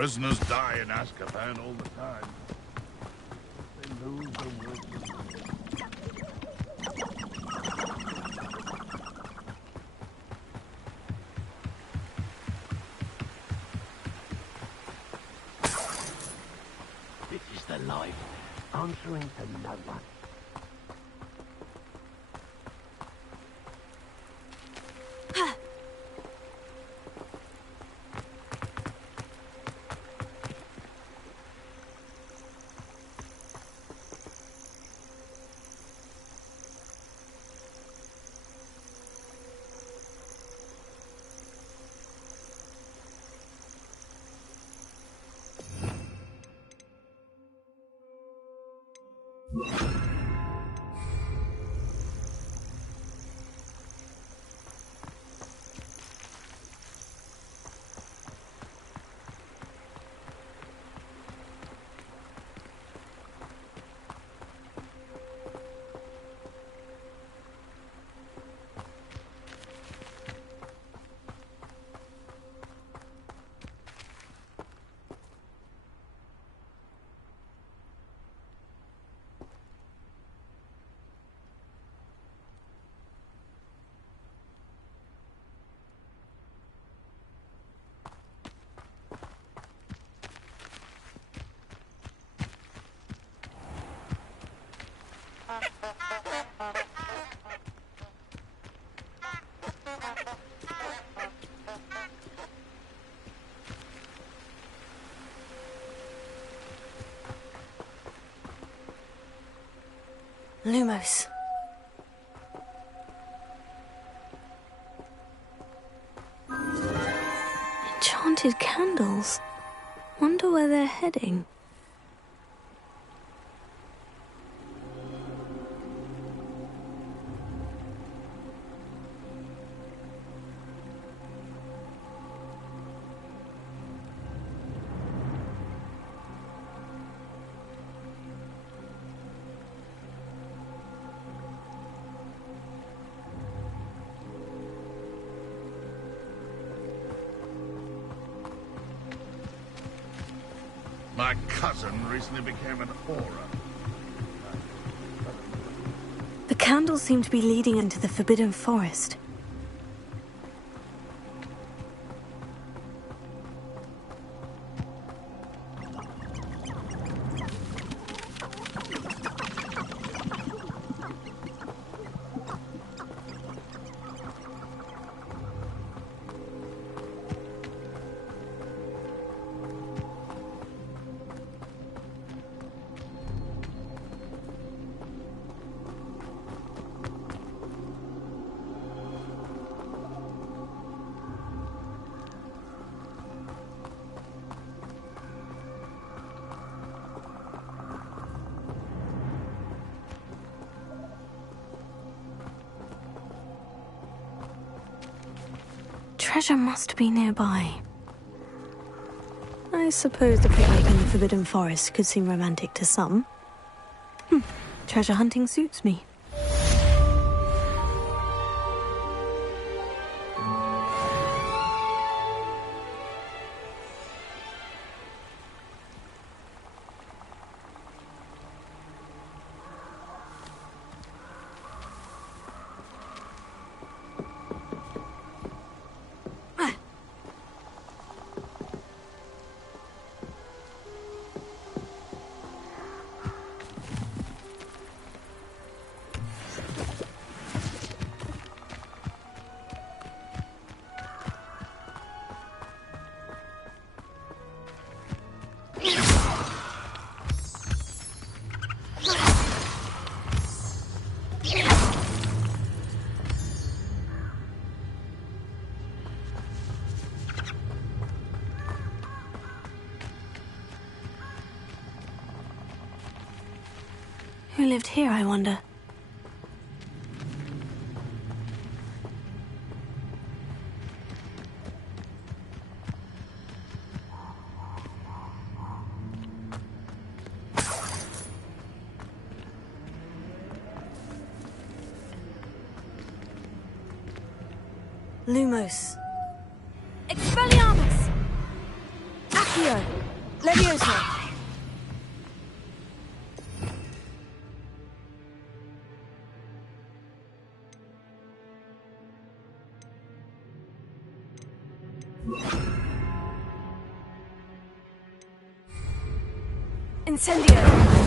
Prisoners die in Azkaban all the time. They lose the wisdom. This is the life, answering to no one. Lumos. Enchanted candles. Wonder where they're heading. My cousin recently became an aura. The candles seem to be leading into the Forbidden Forest. Treasure must be nearby. I suppose the picnic in the Forbidden Forest could seem romantic to some. Treasure hunting suits me. Who lived here, I wonder? Lumos. Expelliarmus! Accio. Levioso. Incendio.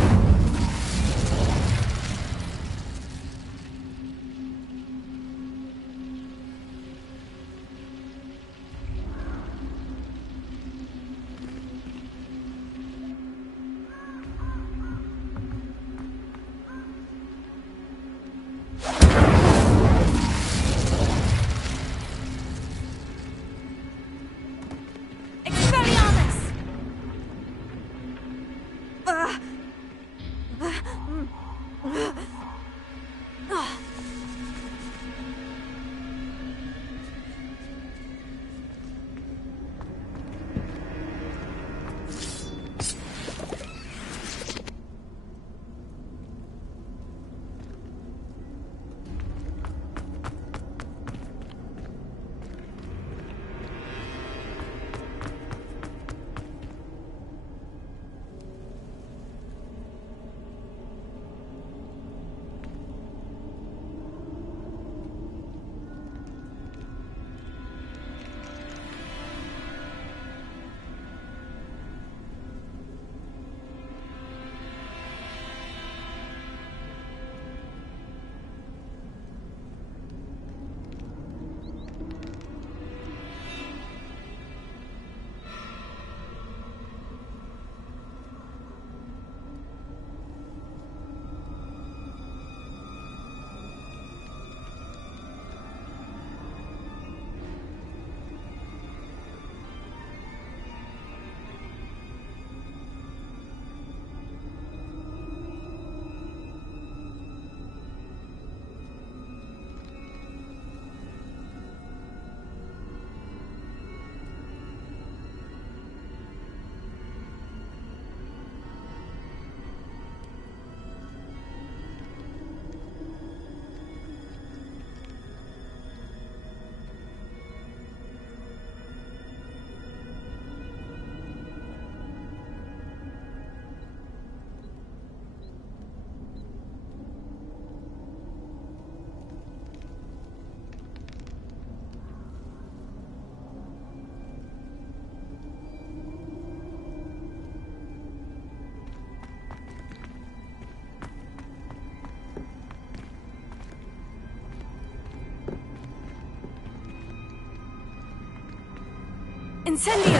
Incendio!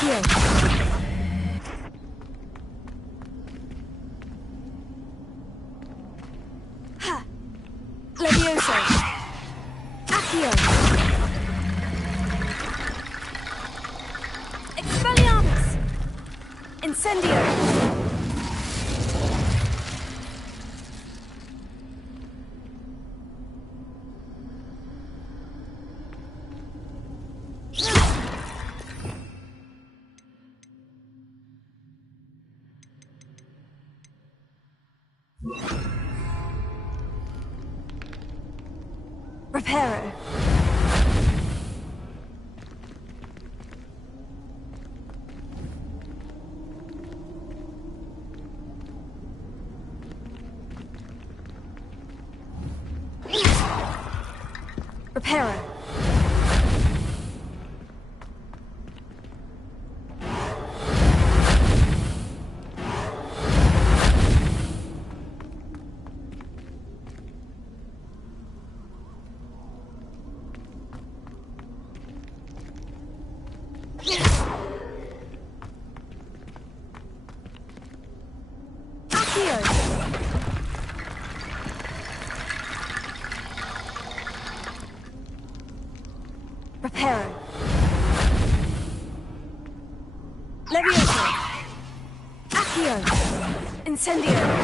Here. Levioso. Accio. Expelliarmus. Incendio. Reparo. Reparo. Reparo. Levioso. Accio. Incendio!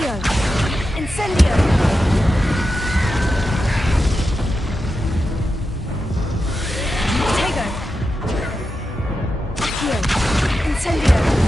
Accio! Incendio! Tego! Accio! Incendio!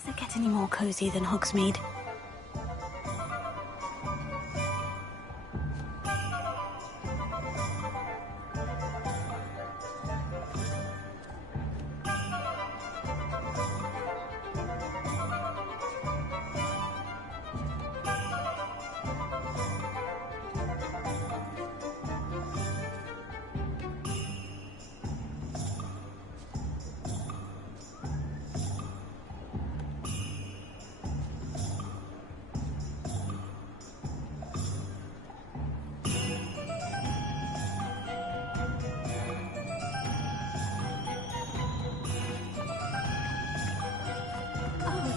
Does it get any more cosy than Hogsmeade?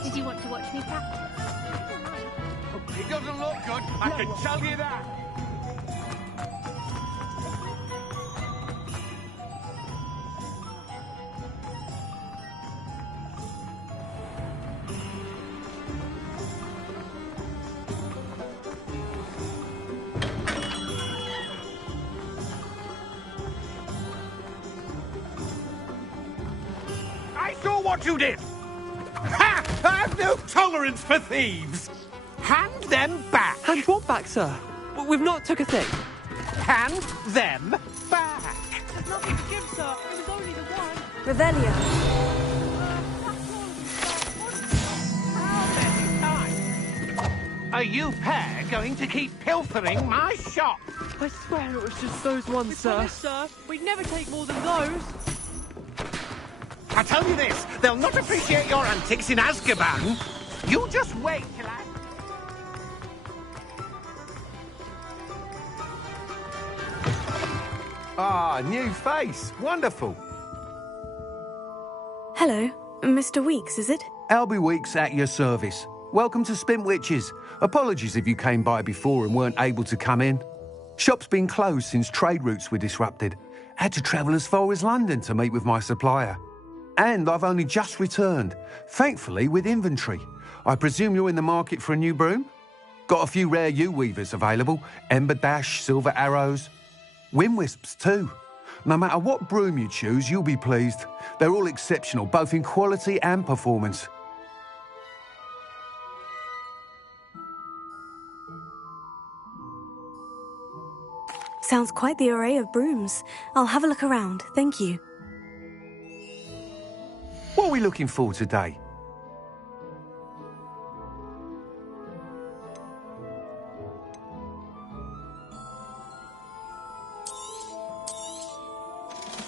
Did you want to watch me practice? It doesn't look good, I can tell you that. I saw what you did! Ha! I have no tolerance for thieves! Hand them back! Hand what back, sir? We've not took a thing. Hand them back! There's nothing to give, sir. It was only the one. Revelio. How many times are you pair going to keep pilfering my shop? I swear it was just those ones, sir. Promise, sir. We'd never take more than those. I tell you this, they'll not appreciate your antics in Azkaban. You just wait till I... Ah, new face. Wonderful. Hello, Mr. Weeks, is it? Albie Weeks at your service. Welcome to Spintwitches. Apologies if you came by before and weren't able to come in. Shop's been closed since trade routes were disrupted. Had to travel as far as London to meet with my supplier. And I've only just returned, thankfully with inventory. I presume you're in the market for a new broom? Got a few rare yew-weavers available, Ember Dash, Silver Arrows. Wind Wisps too. No matter what broom you choose, you'll be pleased. They're all exceptional, both in quality and performance. Sounds quite the array of brooms. I'll have a look around, thank you. What are we looking for today?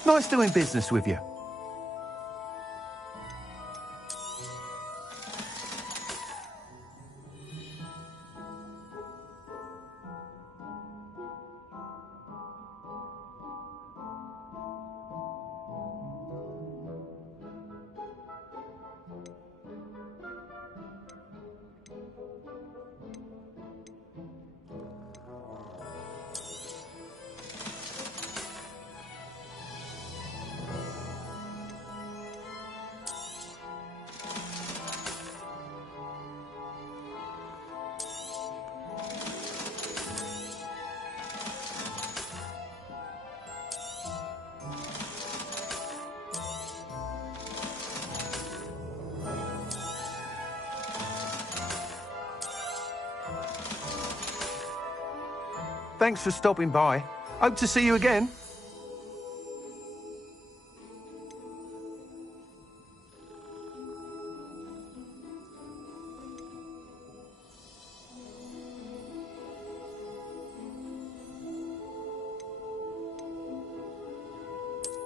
Nice doing business with you. Thanks for stopping by. Hope to see you again.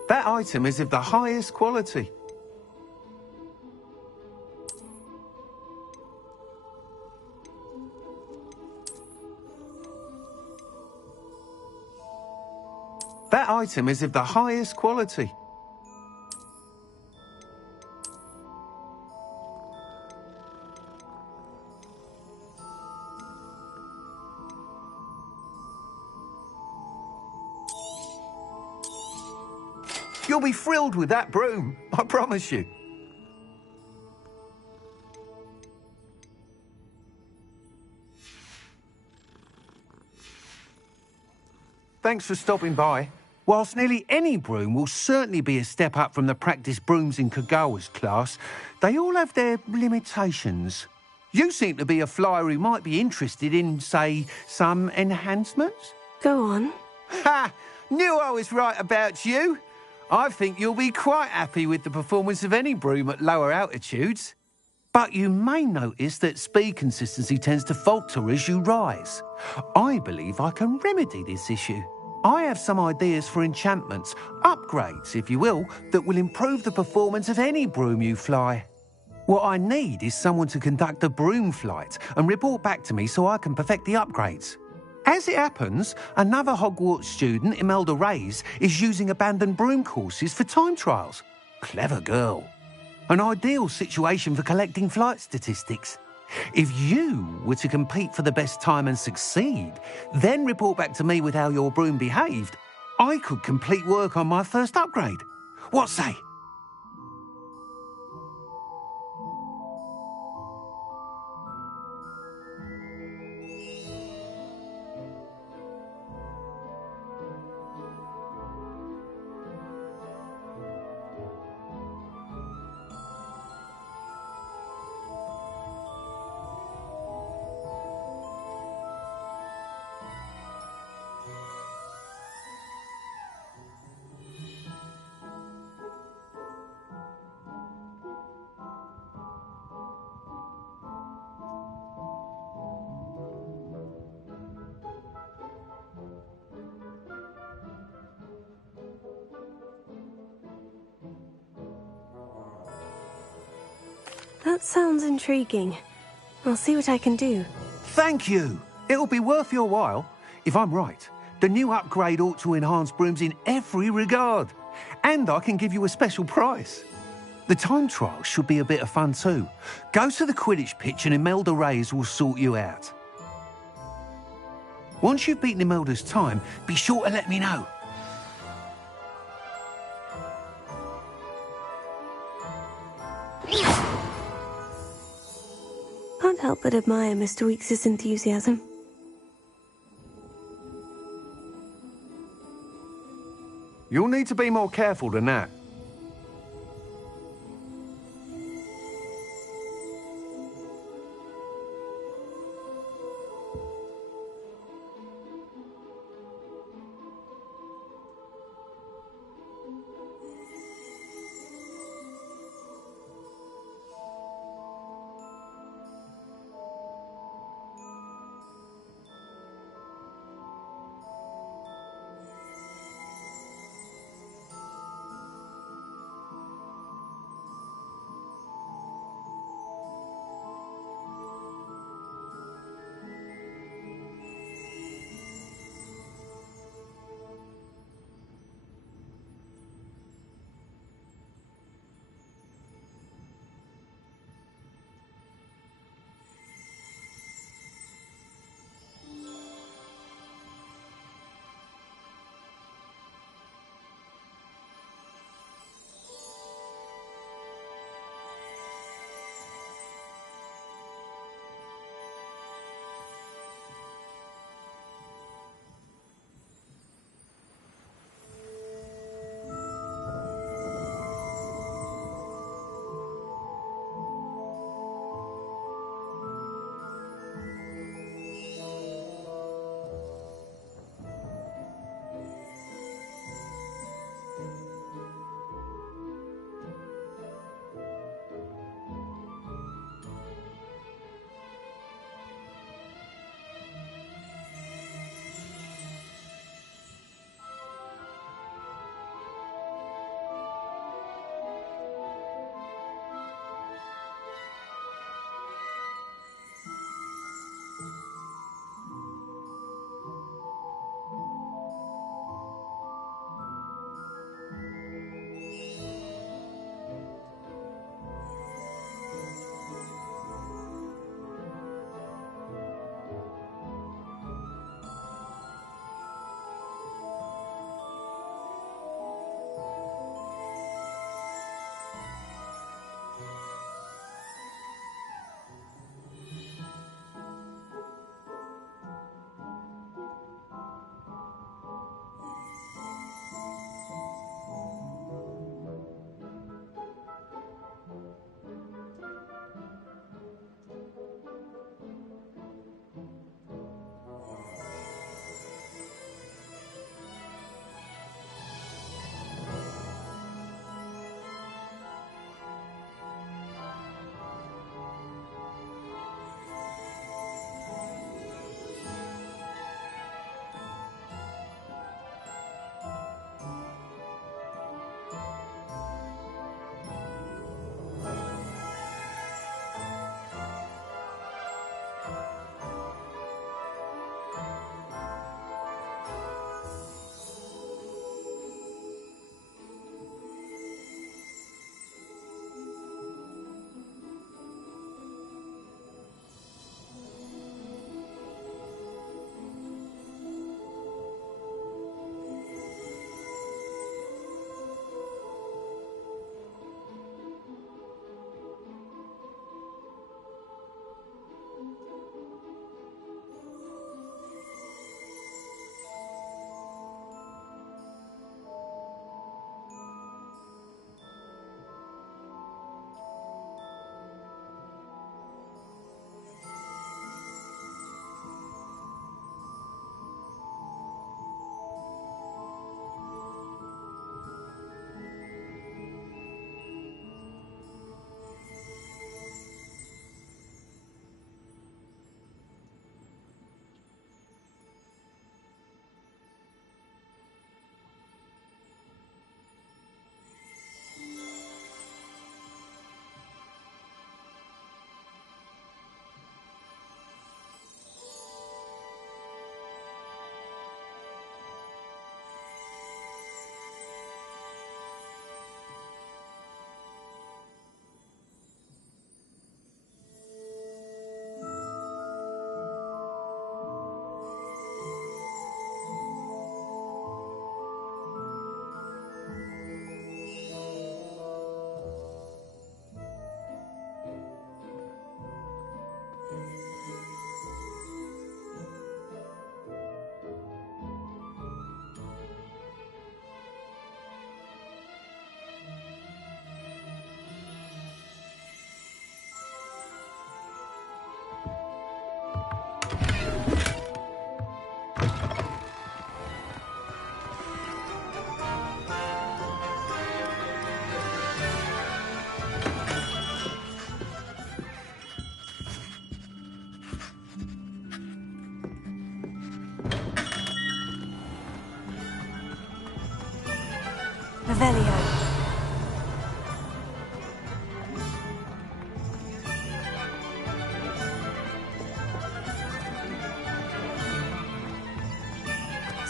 That item is of the highest quality. That item is of the highest quality. You'll be thrilled with that broom, I promise you. Thanks for stopping by. Whilst nearly any broom will certainly be a step up from the practice brooms in Kagawa's class, they all have their limitations. You seem to be a flyer who might be interested in, say, some enhancements? Go on. Ha! Knew I was right about you. I think you'll be quite happy with the performance of any broom at lower altitudes. But you may notice that speed consistency tends to falter as you rise. I believe I can remedy this issue. I have some ideas for enchantments, upgrades, if you will, that will improve the performance of any broom you fly. What I need is someone to conduct a broom flight and report back to me so I can perfect the upgrades. As it happens, another Hogwarts student, Imelda Reyes, is using abandoned broom courses for time trials. Clever girl. An ideal situation for collecting flight statistics. If you were to compete for the best time and succeed, then report back to me with how your broom behaved, I could complete work on my first upgrade. What say? That sounds intriguing. I'll see what I can do. Thank you. It'll be worth your while. If I'm right, the new upgrade ought to enhance brooms in every regard. And I can give you a special price. The time trial should be a bit of fun too. Go to the Quidditch pitch and Imelda Reyes will sort you out. Once you've beaten Imelda's time, be sure to let me know. Can't help but admire Mr. Weekes' enthusiasm. You'll need to be more careful than that.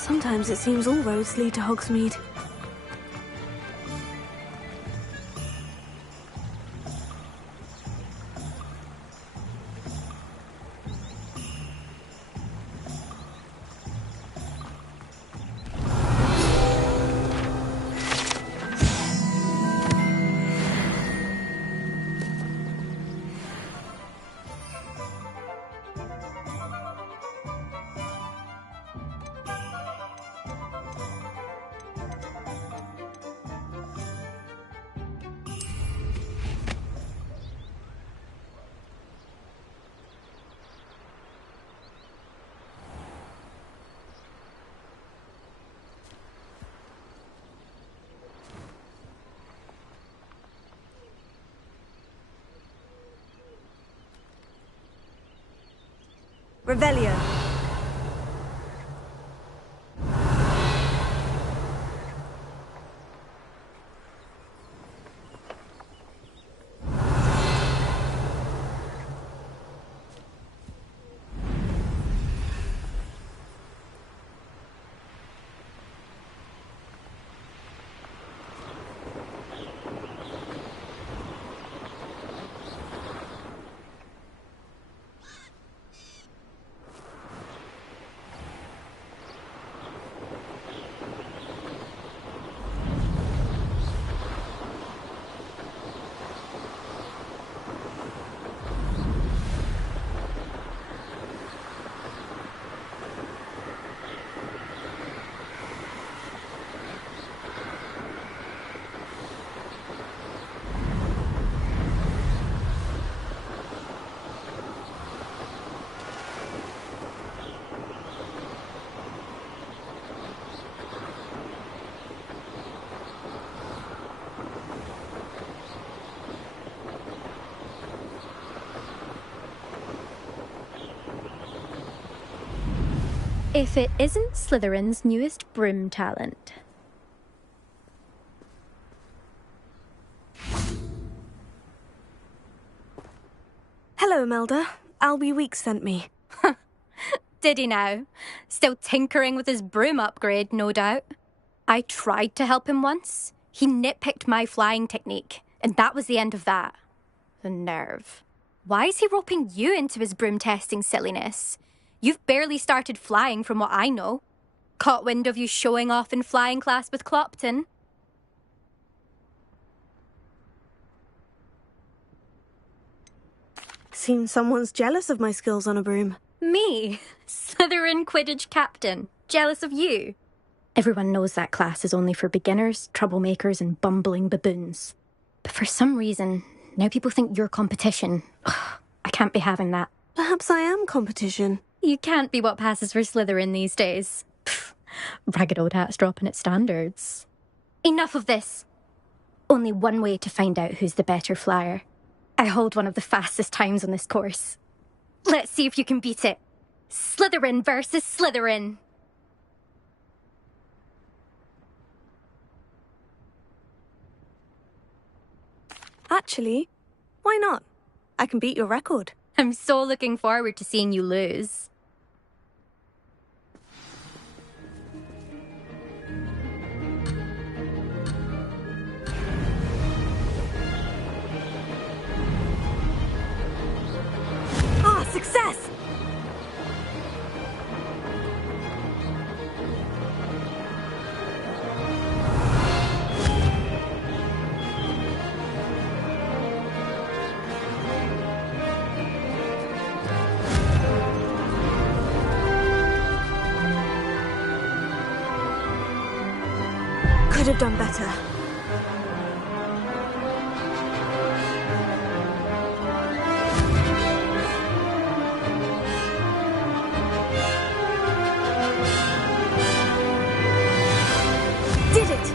Sometimes it seems all roads lead to Hogsmeade. Revelio. If it isn't Slytherin's newest broom talent. Hello, Imelda. Albie Weeks sent me. Did he now? Still tinkering with his broom upgrade, no doubt. I tried to help him once. He nitpicked my flying technique, and that was the end of that. The nerve. Why is he roping you into his broom testing silliness? You've barely started flying from what I know. Caught wind of you showing off in flying class with Clopton. Seems someone's jealous of my skills on a broom. Me? Slytherin Quidditch captain. Jealous of you? Everyone knows that class is only for beginners, troublemakers and bumbling baboons. But for some reason, now people think you're competition. Ugh, I can't be having that. Perhaps I am competition. You can't be what passes for Slytherin these days. Pfft, ragged old hat's dropping its standards. Enough of this. Only one way to find out who's the better flyer. I hold one of the fastest times on this course. Let's see if you can beat it. Slytherin versus Slytherin. Actually, why not? I can beat your record. I'm so looking forward to seeing you lose. Ah, success! Could have done better. Did it!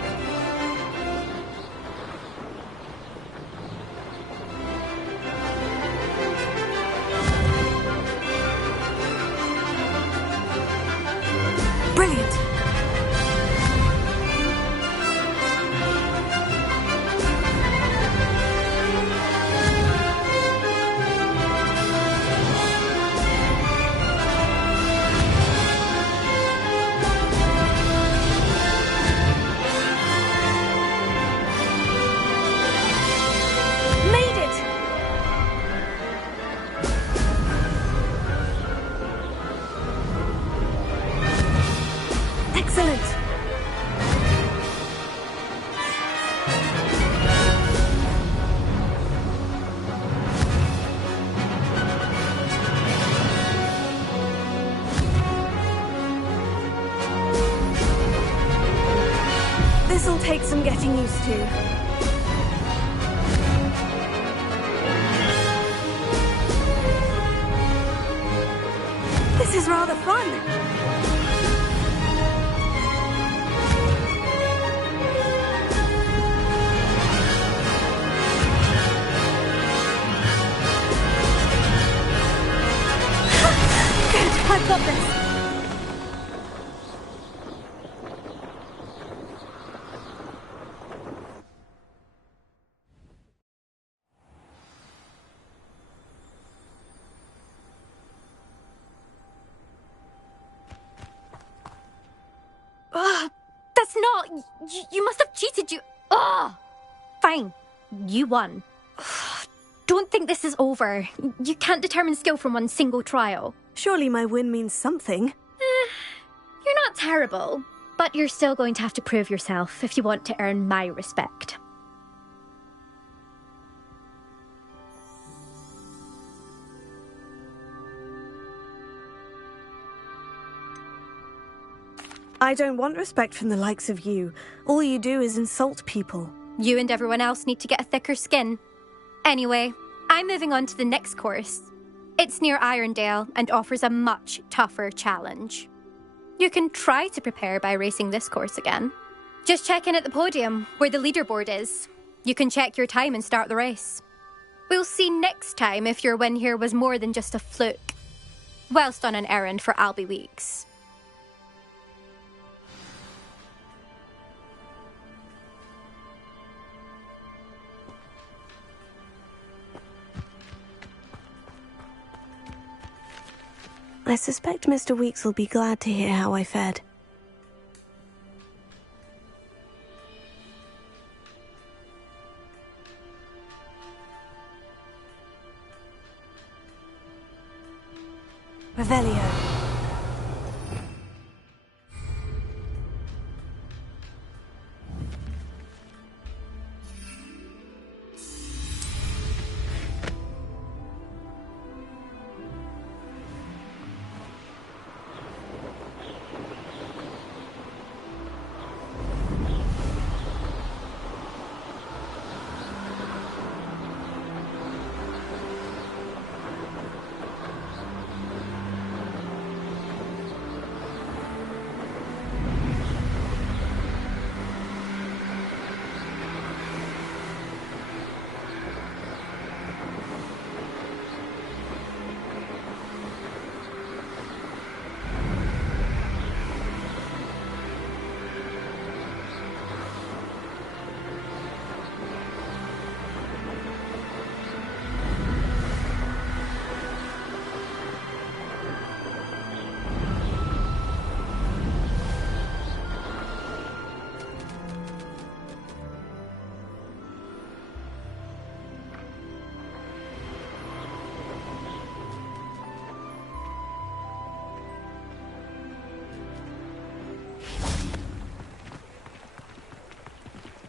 Brilliant! getting used to. This is rather fun. Good, I've got this. That's not... You must have cheated, you... Ugh! Fine. You won. Don't think this is over. You can't determine skill from one single trial. Surely my win means something. You're not terrible, but you're still going to have to prove yourself if you want to earn my respect. I don't want respect from the likes of you. All you do is insult people. You and everyone else need to get a thicker skin. Anyway, I'm moving on to the next course. It's near Irondale and offers a much tougher challenge. You can try to prepare by racing this course again. Just check in at the podium, where the leaderboard is. You can check your time and start the race. We'll see next time if your win here was more than just a fluke. Whilst on an errand for Albie Weeks. I suspect Mr. Weeks will be glad to hear how I fared. Revelio.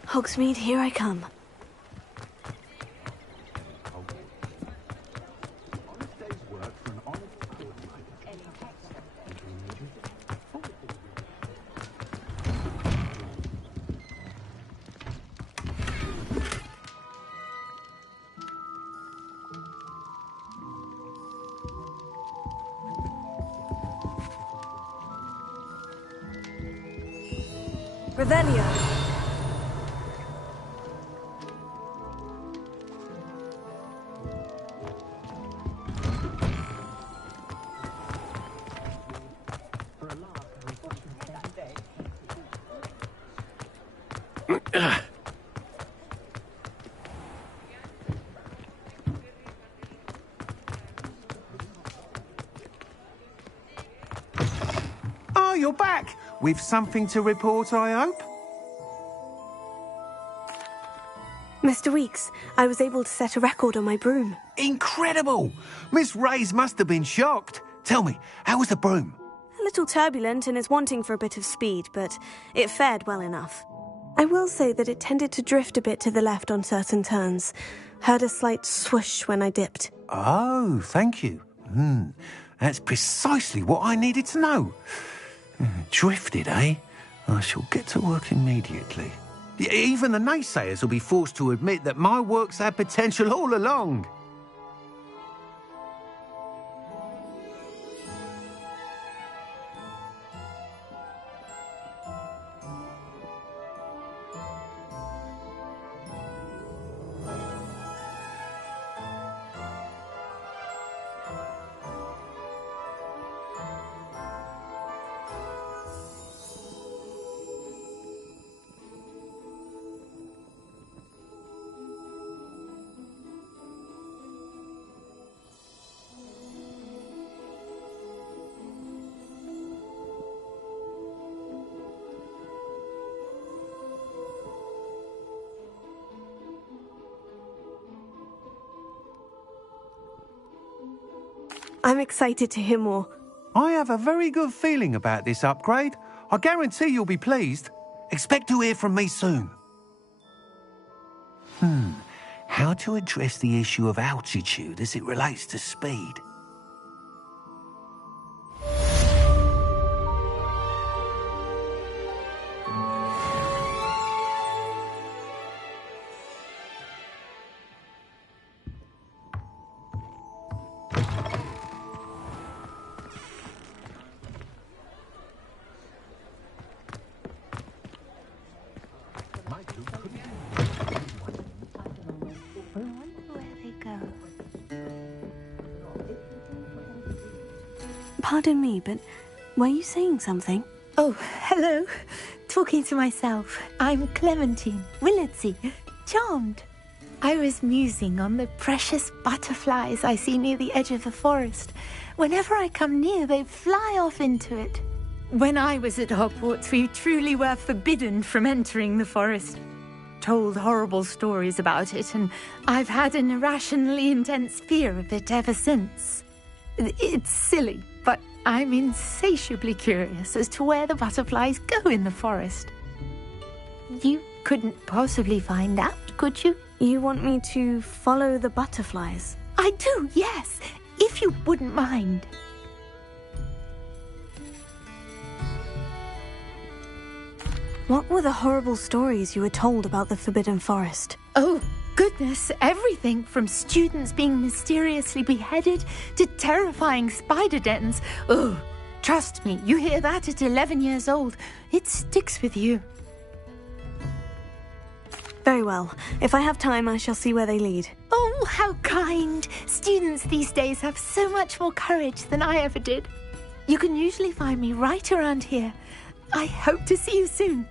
Hogsmeade, here I come. Revelio. Oh, you're back! With something to report, I hope? Mr. Weeks, I was able to set a record on my broom. Incredible! Miss Reyes must have been shocked. Tell me, how was the broom? A little turbulent and is wanting for a bit of speed, but it fared well enough. I will say that it tended to drift a bit to the left on certain turns. Heard a slight swoosh when I dipped. Oh, thank you. That's precisely what I needed to know. Drifted, eh? I shall get to work immediately. Even the naysayers will be forced to admit that my work's had potential all along. I'm excited to hear more. I have a very good feeling about this upgrade. I guarantee you'll be pleased. Expect to hear from me soon. How to address the issue of altitude as it relates to speed? Pardon me, but were you saying something? Oh, hello. Talking to myself. I'm Clementine Willardsey. Charmed. I was musing on the precious butterflies I see near the edge of the forest. Whenever I come near, they fly off into it. When I was at Hogwarts, we truly were forbidden from entering the forest. Told horrible stories about it, and I've had an irrationally intense fear of it ever since. It's silly, but I'm insatiably curious as to where the butterflies go in the forest. You couldn't possibly find out, could you? You want me to follow the butterflies? I do, yes, if you wouldn't mind. What were the horrible stories you were told about the Forbidden Forest? Oh, goodness, everything from students being mysteriously beheaded to terrifying spider dens. Oh, trust me, you hear that at 11 years old. It sticks with you. Very well. If I have time, I shall see where they lead. Oh, how kind. Students these days have so much more courage than I ever did. You can usually find me right around here. I hope to see you soon.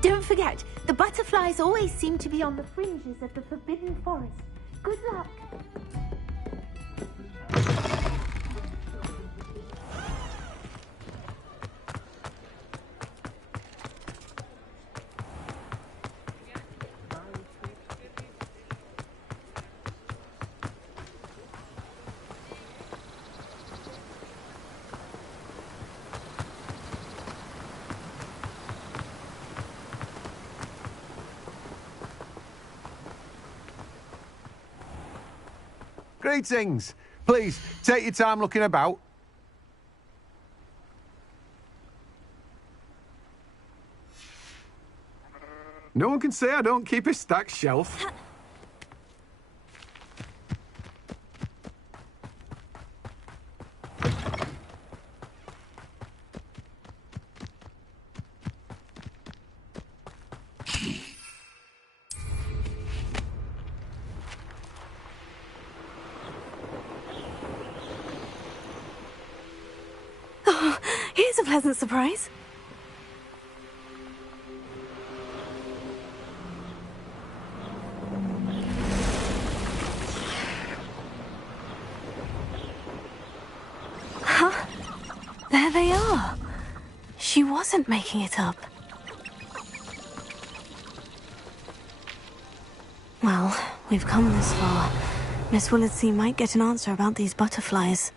Don't forget, the butterflies always seem to be on the fringes of the Forbidden Forest. Good luck. Greetings. Please, take your time looking about. No one can say I don't keep a stacked shelf. Here's a pleasant surprise. Huh? There they are. She wasn't making it up. Well, we've come this far. Miss Willardsey might get an answer about these butterflies.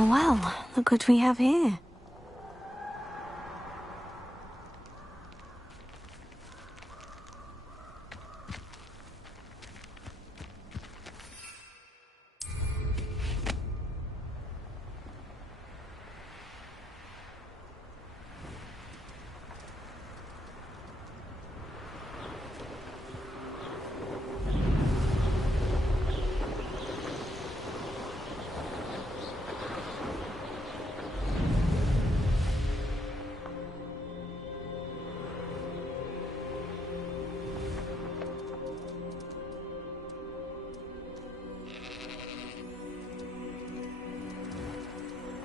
Well, well, look what we have here.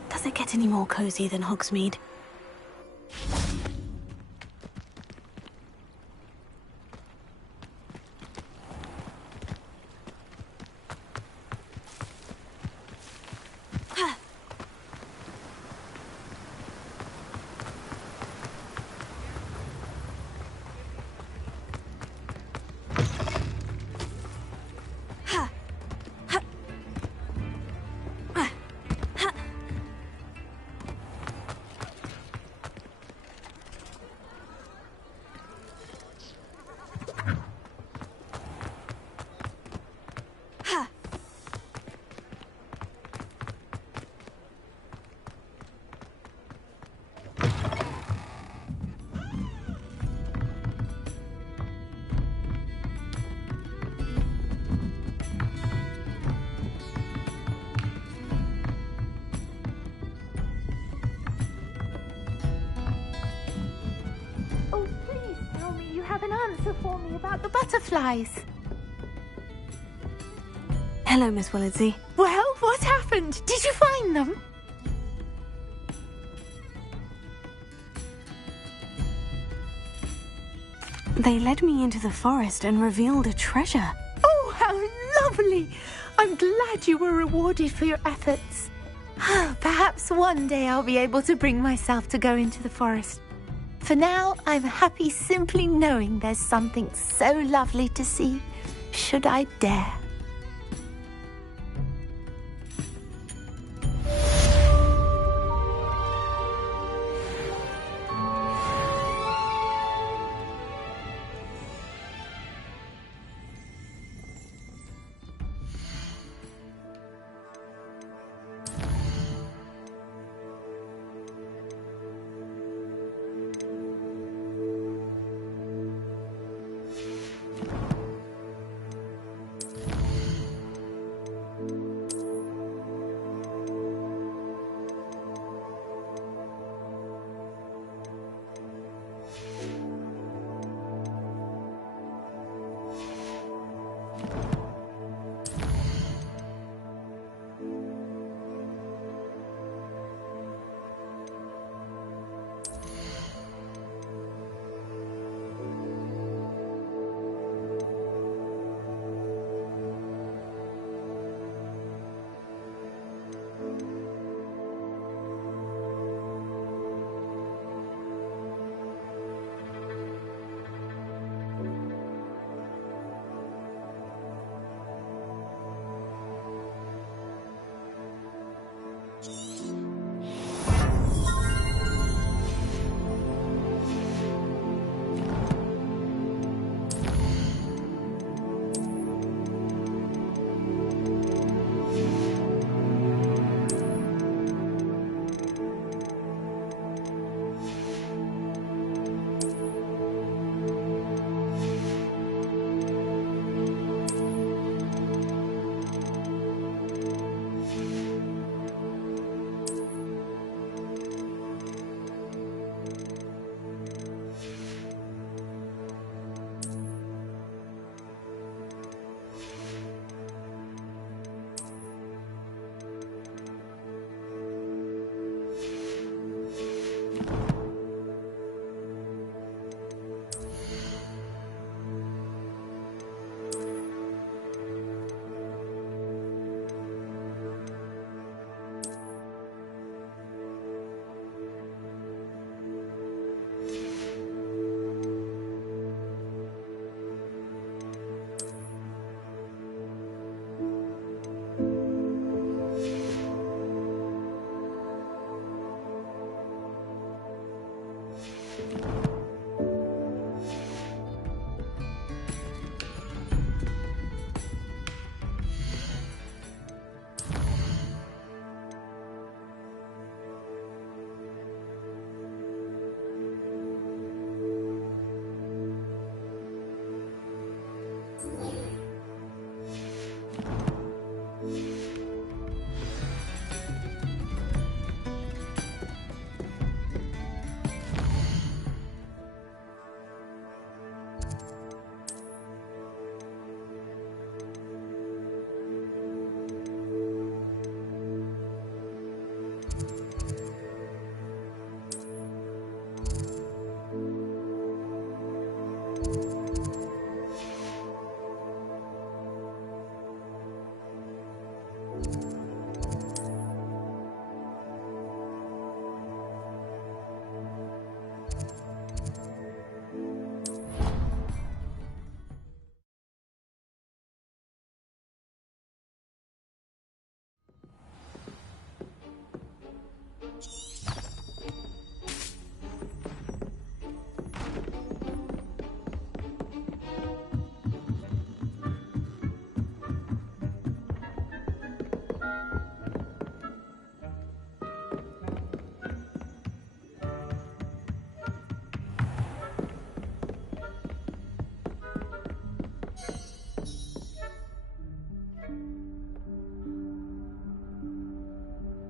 Does it get any more cozy than Hogsmeade? Oh, please tell me you have an answer for me about the butterflies. Hello, Miss Willardsey. Well, what happened? Did you find them? They led me into the forest and revealed a treasure. Oh, how lovely! I'm glad you were rewarded for your efforts. Perhaps one day I'll be able to bring myself to go into the forest. For now, I'm happy simply knowing there's something so lovely to see, should I dare.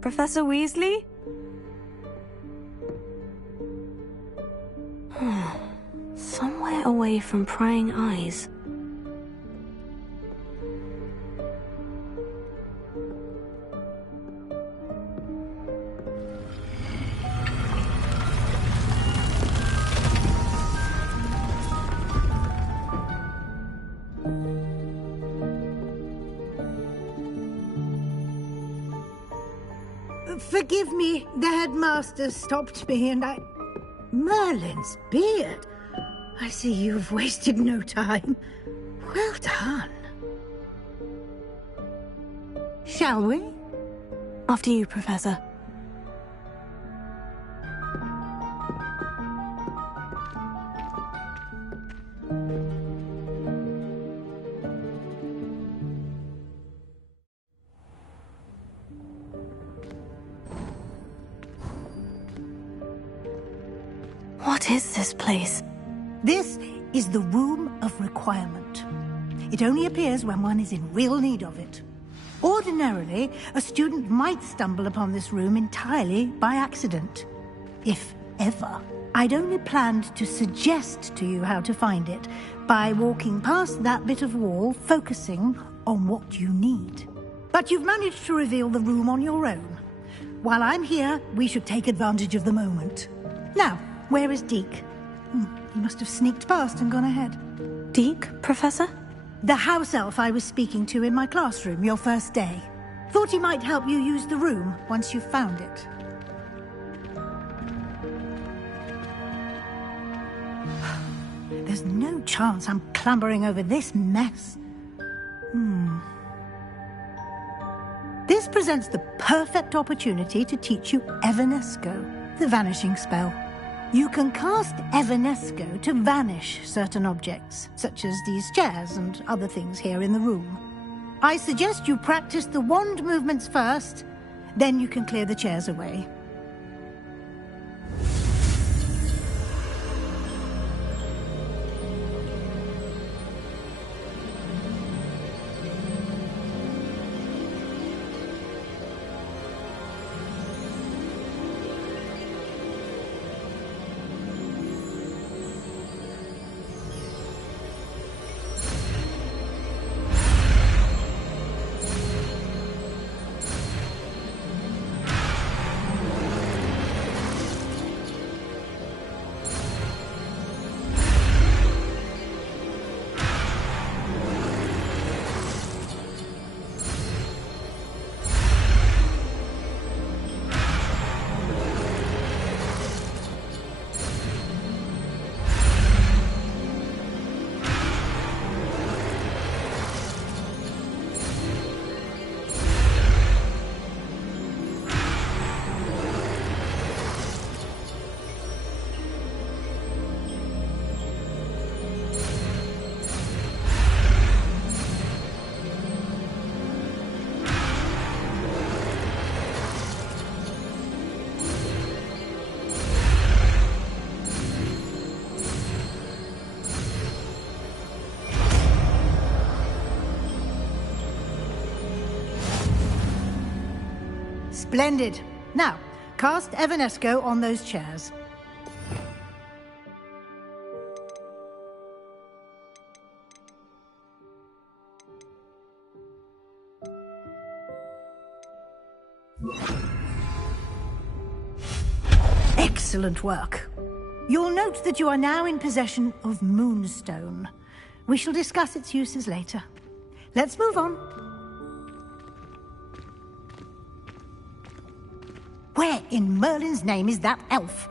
Professor Weasley? Somewhere away from prying eyes. Forgive me, the headmaster stopped me and I... Merlin's beard. I see you've wasted no time. Well done. Shall we? After you, Professor. What is this place? This is the Room of Requirement. It only appears when one is in real need of it. Ordinarily, a student might stumble upon this room entirely by accident. If ever. I'd only planned to suggest to you how to find it by walking past that bit of wall, focusing on what you need. But you've managed to reveal the room on your own. While I'm here, we should take advantage of the moment. Now, where is Deke? He must have sneaked past and gone ahead. Deke, Professor? The house elf I was speaking to in my classroom your first day. Thought he might help you use the room once you've found it. There's no chance I'm clambering over this mess. This presents the perfect opportunity to teach you Evanesco, the vanishing spell. You can cast Evanesco to vanish certain objects, such as these chairs and other things here in the room. I suggest you practice the wand movements first, then you can clear the chairs away. Splendid. Now, cast Evanesco on those chairs. Excellent work. You'll note that you are now in possession of Moonstone. We shall discuss its uses later. Let's move on. Where in Merlin's name is that elf?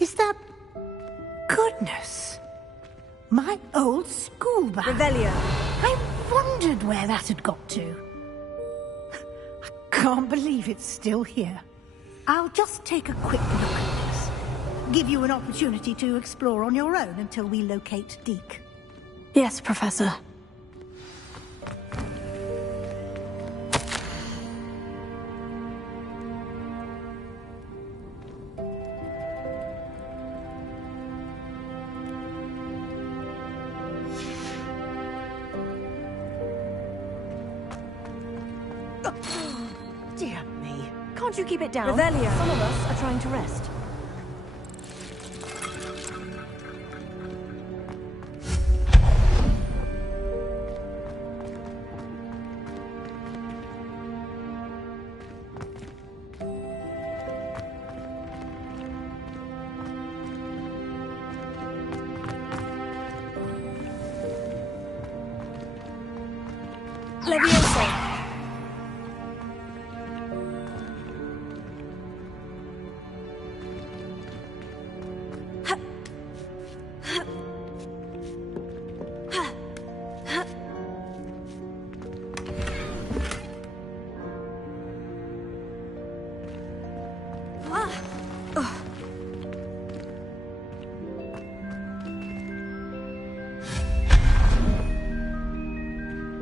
Is that... Goodness. My old school bag. Revelio. I wondered where that had got to. I can't believe it's still here. I'll just take a quick look at this. Give you an opportunity to explore on your own until we locate Deke. Yes, Professor. Dear me. Can't you keep it down? Revelio. Some of us are trying to rest. Leviosa.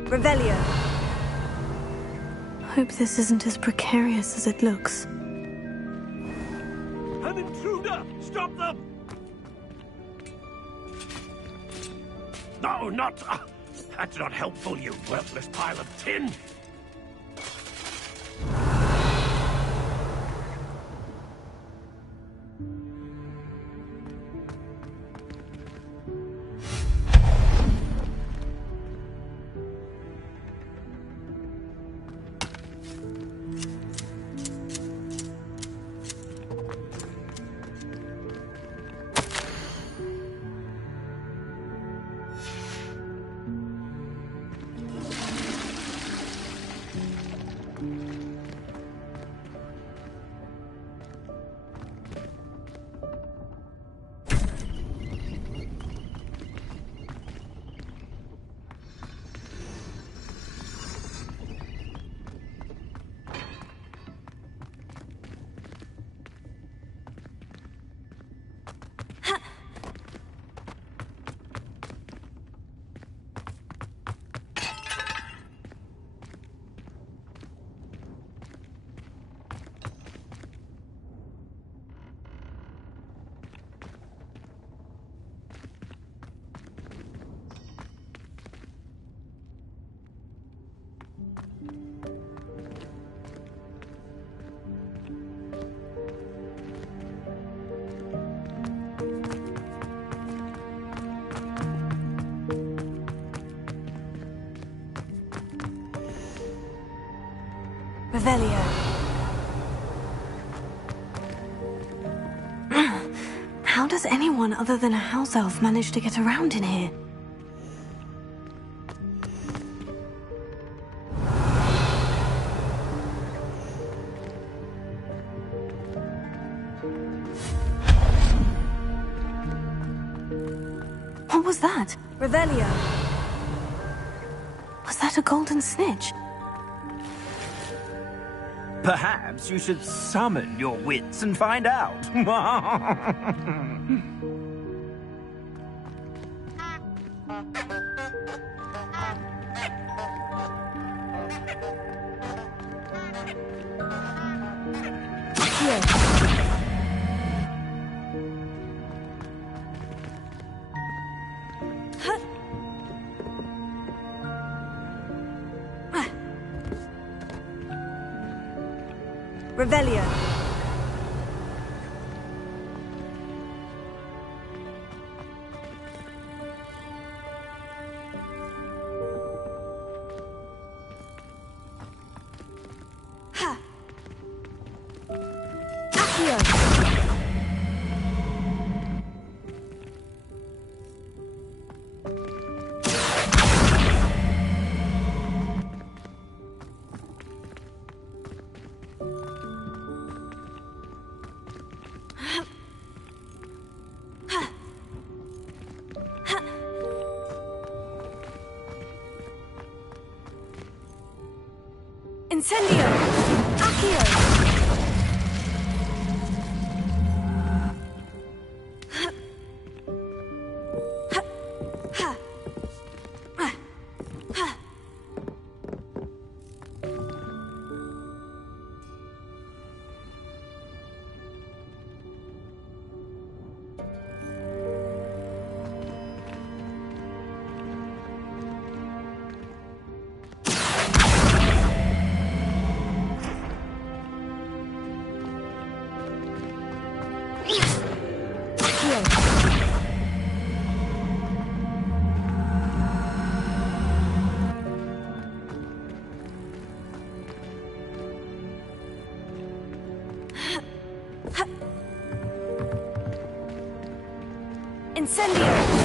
Revelio. Hope this isn't as precarious as it looks. An intruder! Stop them! No, not... that's not helpful, you worthless pile of tin! Revelio. How does anyone other than a house elf manage to get around in here? What was that? Revelio. Was that a golden snitch? Perhaps you should summon your wits and find out. Revelio. Ha. Accio. Incendio! Accio! Incendio!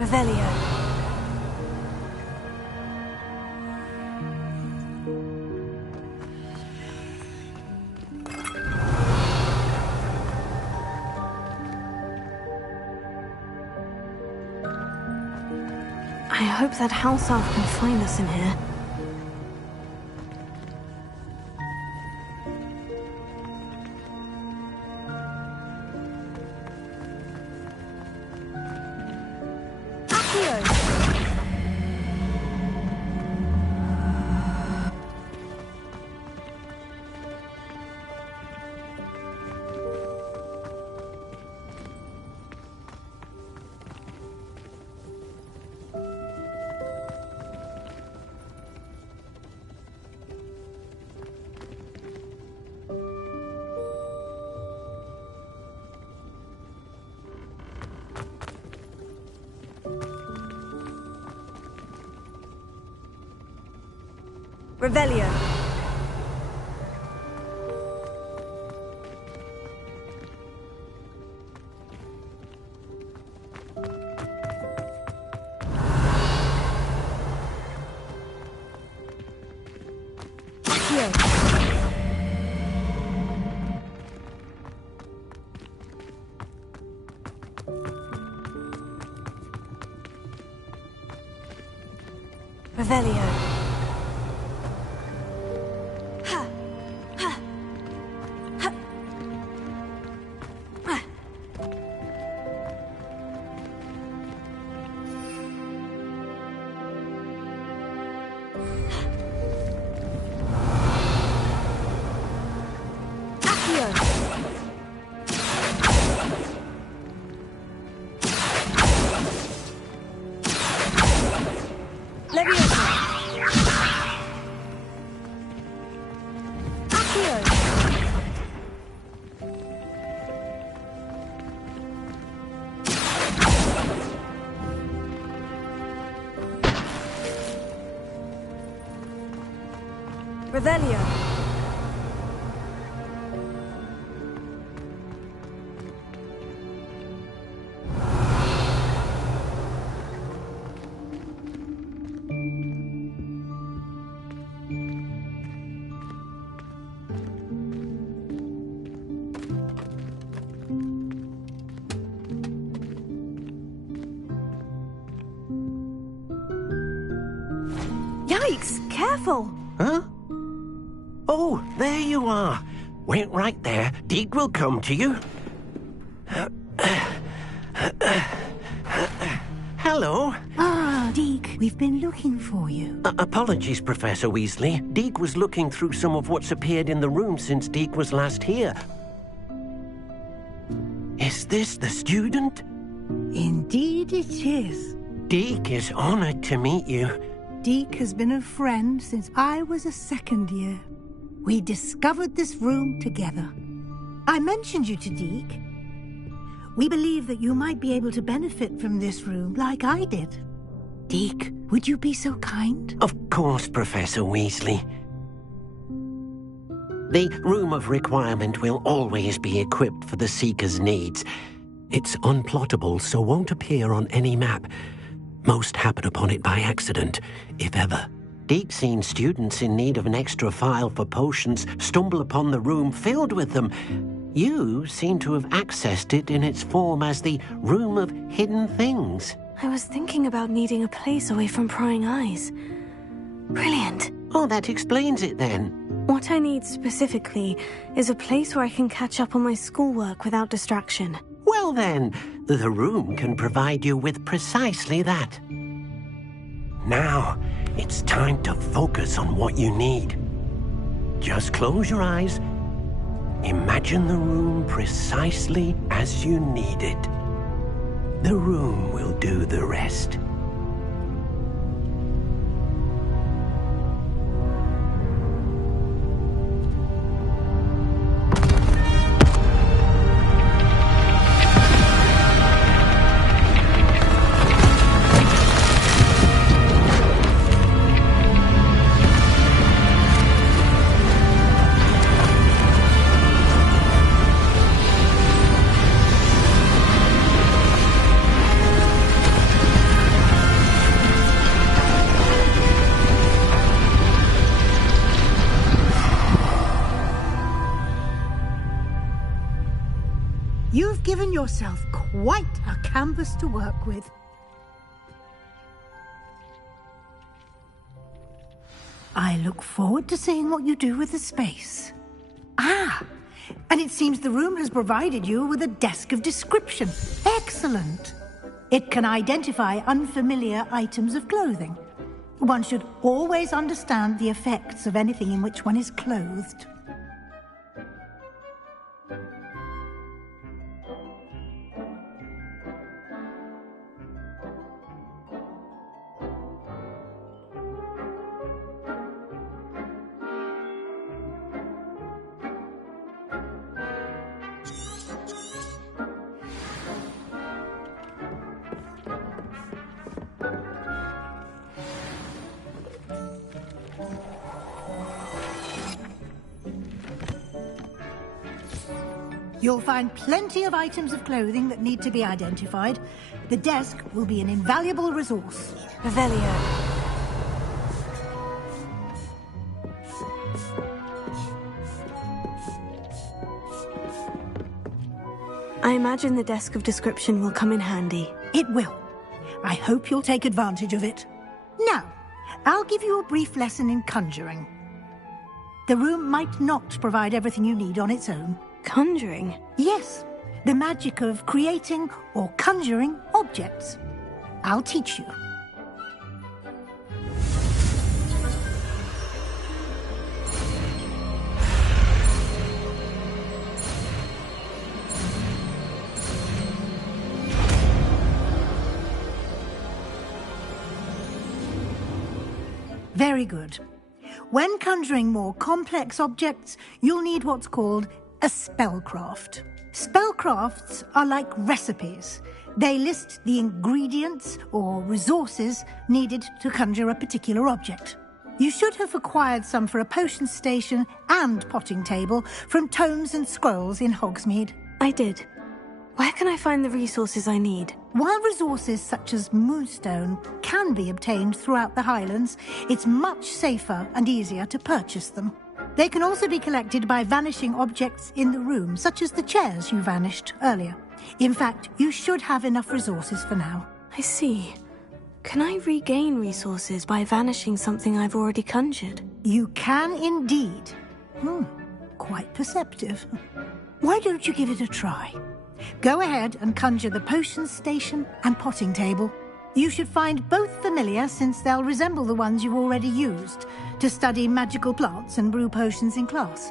Revelio. I hope that house elf can find us in here. Revelio. Revelio. Revelio. Yikes! Careful! Huh? Oh, there you are. Wait right there. Deke will come to you. Hello. Ah, Deke, we've been looking for you. Apologies, Professor Weasley. Deke was looking through some of what's appeared in the room since Deke was last here. Is this the student? Indeed it is. Deke is honored to meet you. Deke has been a friend since I was a second year. We discovered this room together. I mentioned you to Deke. We believe that you might be able to benefit from this room like I did. Deke, would you be so kind? Of course, Professor Weasley. The Room of Requirement will always be equipped for the Seeker's needs. It's unplottable, so won't appear on any map. Most happen upon it by accident, if ever. Deke's seen students in need of an extra file for potions stumble upon the room filled with them. You seem to have accessed it in its form as the Room of Hidden Things. I was thinking about needing a place away from prying eyes. Brilliant. Oh, that explains it then. What I need specifically is a place where I can catch up on my schoolwork without distraction. Well then, the room can provide you with precisely that. Now, it's time to focus on what you need. Just close your eyes. Imagine the room precisely as you need it. The room will do the rest. You've given yourself quite a canvas to work with. I look forward to seeing what you do with the space. Ah, and it seems the room has provided you with a desk of description. Excellent. It can identify unfamiliar items of clothing. One should always understand the effects of anything in which one is clothed. You'll find plenty of items of clothing that need to be identified. The desk will be an invaluable resource. Revelio. I imagine the desk of description will come in handy. It will. I hope you'll take advantage of it. Now, I'll give you a brief lesson in conjuring. The room might not provide everything you need on its own. Conjuring? Yes, the magic of creating or conjuring objects. I'll teach you. Very good. When conjuring more complex objects, you'll need what's called a spellcraft. Spellcrafts are like recipes. They list the ingredients or resources needed to conjure a particular object. You should have acquired some for a potion station and potting table from tomes and scrolls in Hogsmeade. I did. Where can I find the resources I need? While resources such as moonstone can be obtained throughout the Highlands, it's much safer and easier to purchase them. They can also be collected by vanishing objects in the room, such as the chairs you vanished earlier. In fact, you should have enough resources for now. I see. Can I regain resources by vanishing something I've already conjured? You can indeed. Quite perceptive. Why don't you give it a try? Go ahead and conjure the potion station and potting table. You should find both familiar, since they'll resemble the ones you've already used to study magical plants and brew potions in class.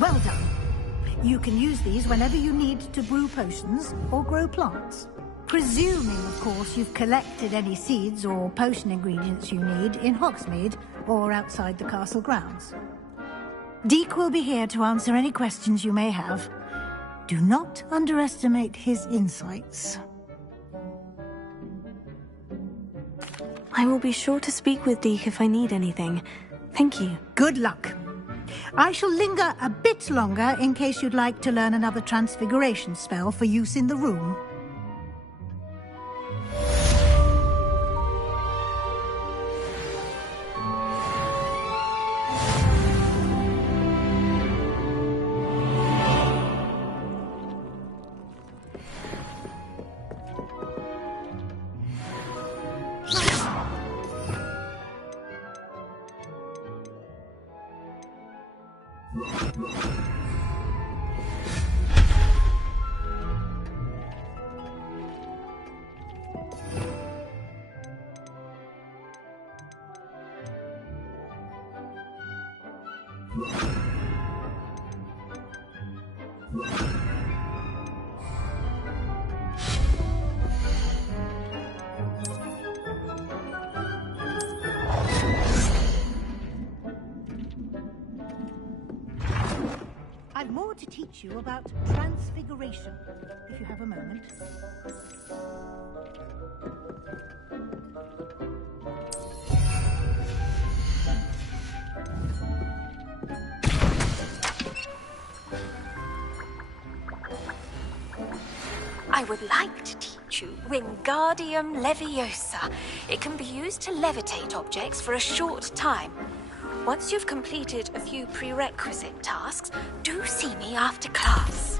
Well done. You can use these whenever you need to brew potions or grow plants. Presuming, of course, you've collected any seeds or potion ingredients you need in Hogsmeade or outside the castle grounds. Deek will be here to answer any questions you may have. Do not underestimate his insights. I will be sure to speak with Deek if I need anything. Thank you. Good luck. I shall linger a bit longer in case you'd like to learn another transfiguration spell for use in the room. I've more to teach you about transfiguration, if you have a moment. I would like to teach you Wingardium Leviosa. It can be used to levitate objects for a short time. Once you've completed a few prerequisite tasks, do see me after class.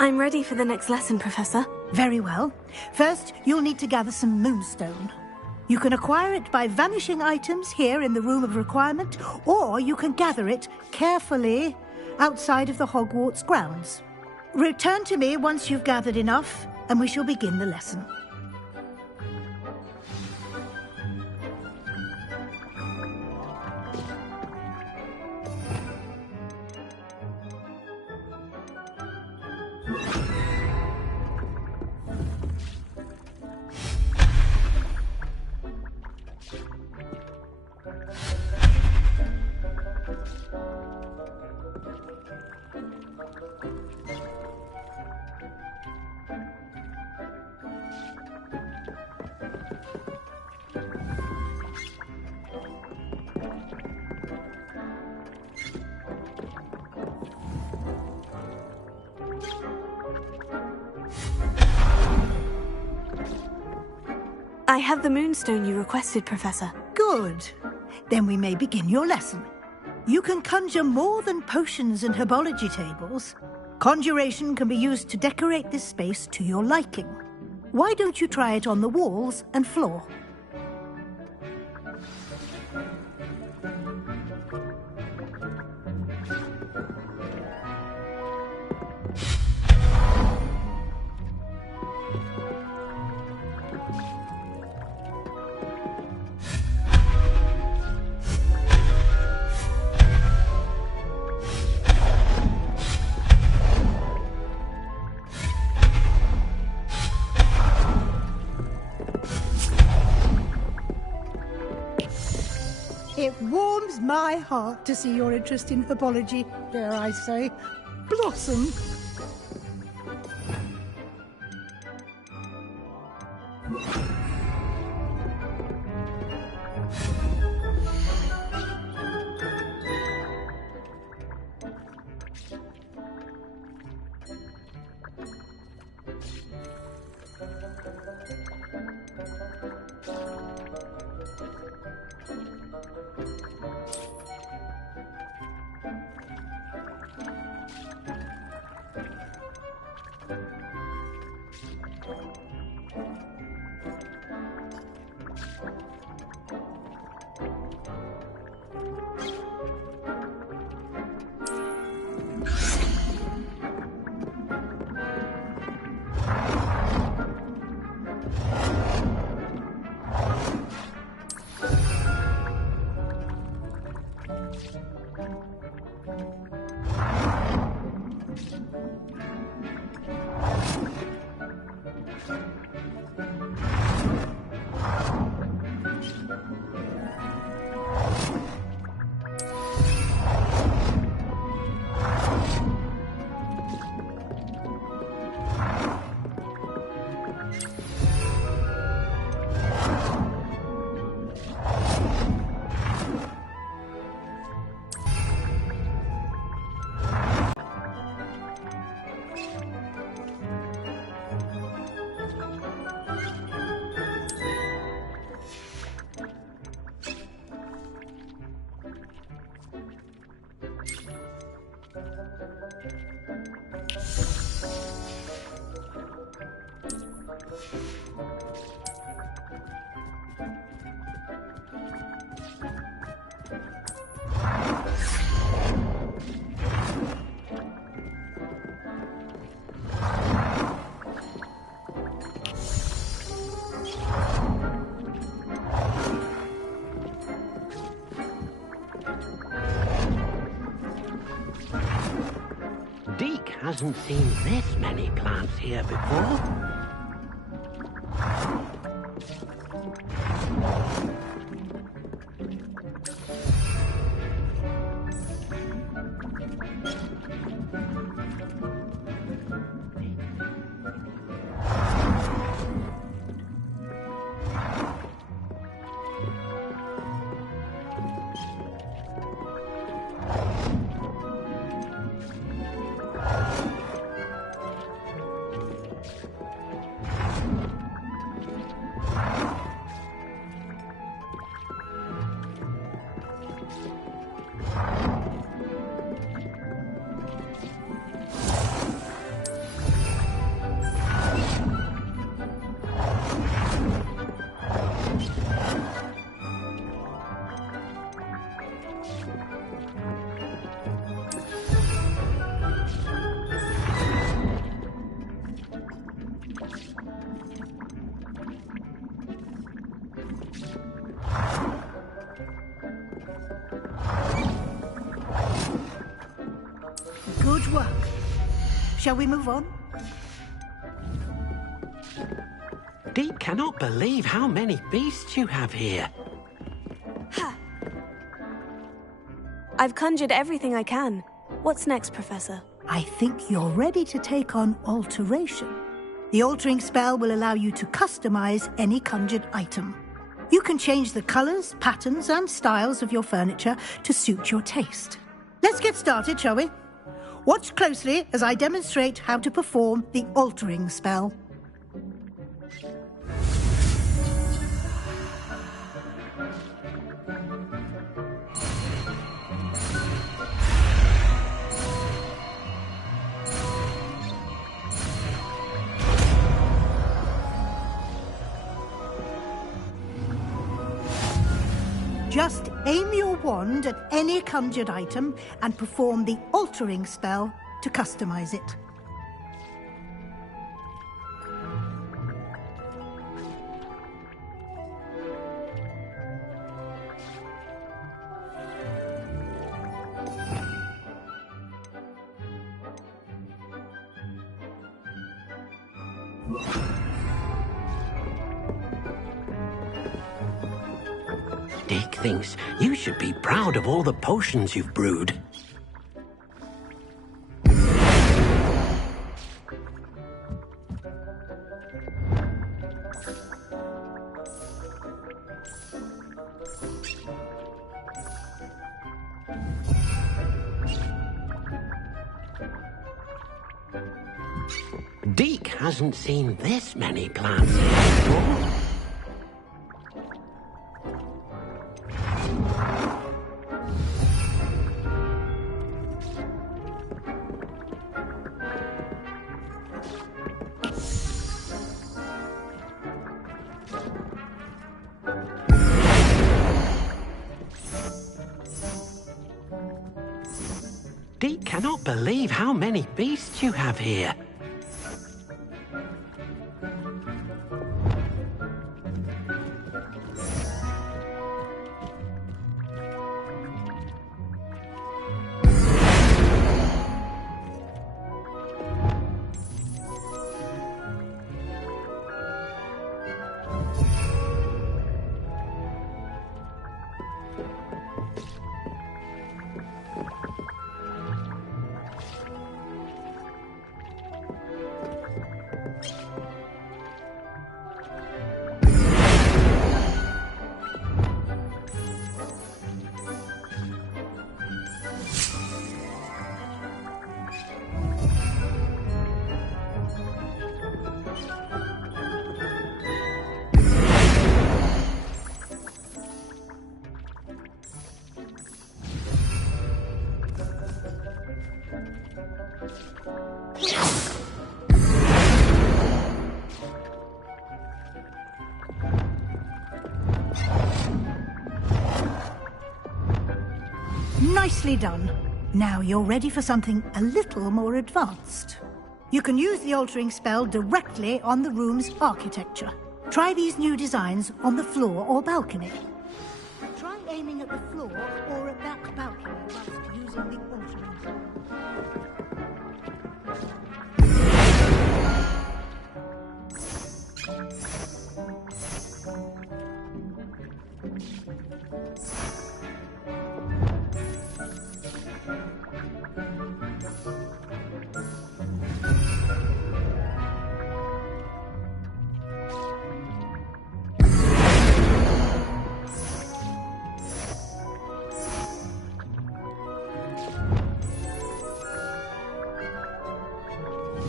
I'm ready for the next lesson, Professor. Very well. First, you'll need to gather some moonstone. You can acquire it by vanishing items here in the Room of Requirement, or you can gather it carefully outside of the Hogwarts grounds. Return to me once you've gathered enough, and we shall begin the lesson. I have the moonstone you requested, Professor. Good. Then we may begin your lesson. You can conjure more than potions and herbology tables. Conjuration can be used to decorate this space to your liking. Why don't you try it on the walls and floor? It warms my heart to see your interest in herbology, dare I say, blossom. Deke hasn't seen this many plants here before. Good work. Shall we move on? Deke cannot believe how many beasts you have here. I've conjured everything I can. What's next, Professor? I think you're ready to take on alteration. The altering spell will allow you to customize any conjured item. You can change the colors, patterns, and styles of your furniture to suit your taste. Let's get started, shall we? Watch closely as I demonstrate how to perform the altering spell. Just aim your wand at any conjured item and perform the altering spell to customize it. Deke thinks you should be proud of all the potions you've brewed. Deke hasn't seen this many plants before. Deke cannot believe how many beasts you have here. Nicely done. Now you're ready for something a little more advanced. You can use the altering spell directly on the room's architecture. Try these new designs on the floor or balcony. Try aiming at the floor or at that balcony whilst using the altering spell.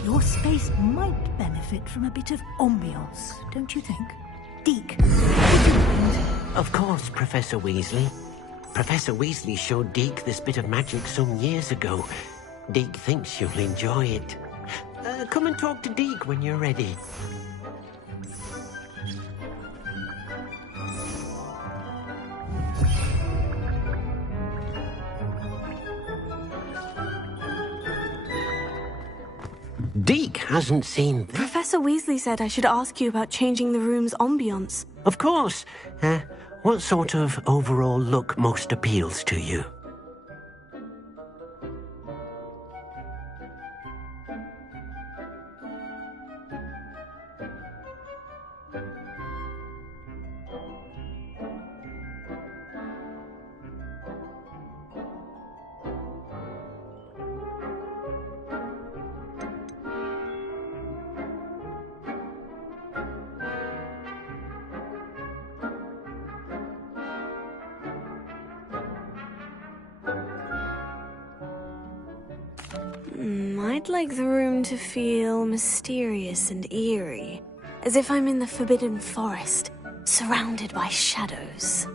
Your space might benefit from a bit of ambiance, don't you think? Deke, would you mind? Of course, Professor Weasley. Professor Weasley showed Deke this bit of magic some years ago. Deke thinks you'll enjoy it. Come and talk to Deke when you're ready. Deke hasn't seen this. Professor Weasley said I should ask you about changing the room's ambience. Of course. What sort of overall look most appeals to you? I'd like the room to feel mysterious and eerie, as if I'm in the Forbidden Forest, surrounded by shadows.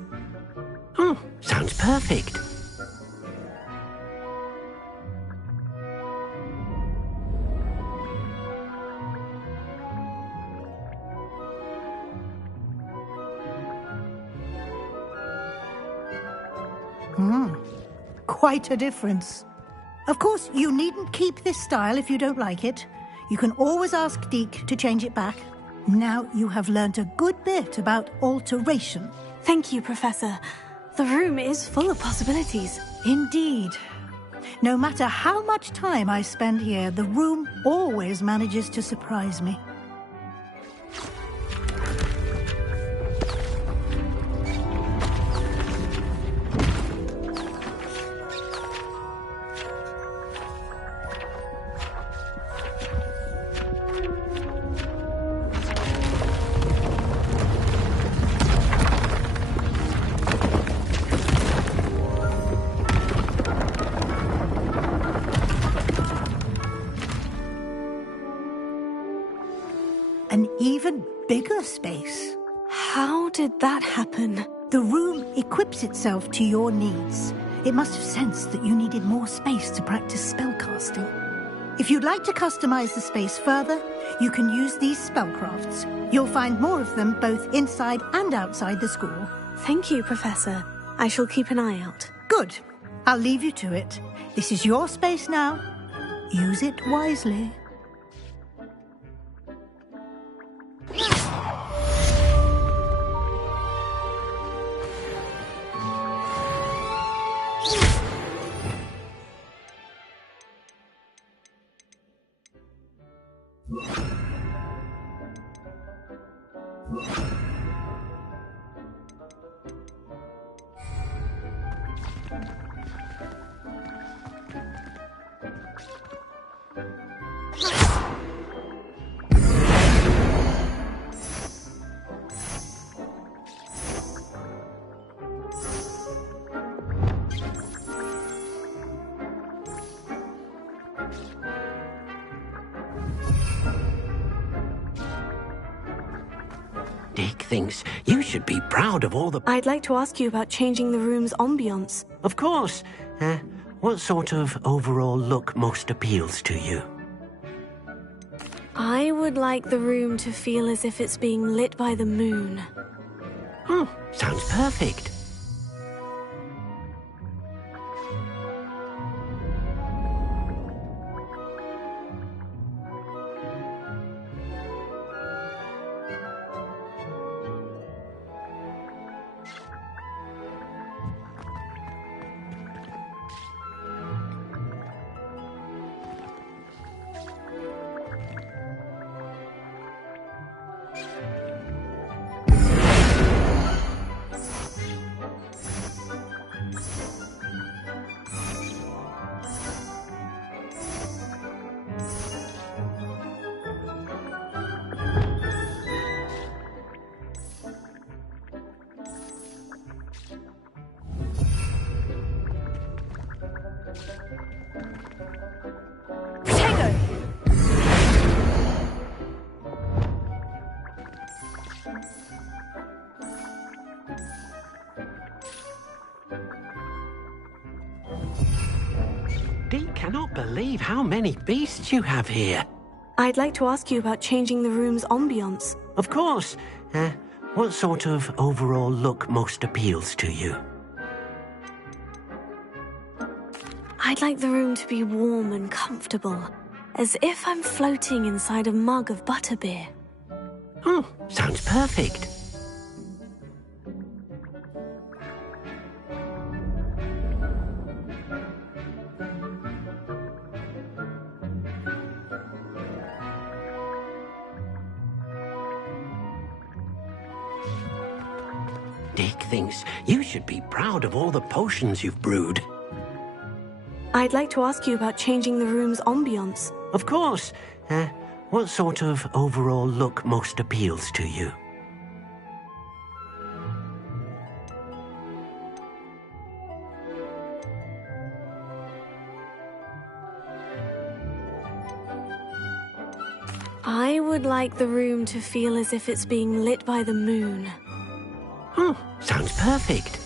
Oh, sounds perfect. Quite a difference. Of course, you needn't keep this style if you don't like it. You can always ask Deke to change it back. Now you have learnt a good bit about alteration. Thank you, Professor. The room is full of possibilities. Indeed. No matter how much time I spend here, the room always manages to surprise me. an even bigger space. How did that happen? The room equips itself to your needs. It must have sensed that you needed more space to practice spellcasting. If you'd like to customize the space further, you can use these spellcrafts. You'll find more of them both inside and outside the school. Thank you, Professor. I shall keep an eye out. Good. I'll leave you to it. This is your space now. Use it wisely. Dick thinks you should be proud of all the... I'd like to ask you about changing the room's ambience. Of course. What sort of overall look most appeals to you? I would like the room to feel as if it's being lit by the moon. Oh, sounds perfect. Dee cannot believe how many beasts you have here. I'd like to ask you about changing the room's ambience. Of course. What sort of overall look most appeals to you? I'd like the room to be warm and comfortable, as if I'm floating inside a mug of butterbeer. Oh, sounds perfect. Dick thinks you should be proud of all the potions you've brewed. I'd like to ask you about changing the room's ambience. Of course. What sort of overall look most appeals to you? I would like the room to feel as if it's being lit by the moon. Oh, sounds perfect.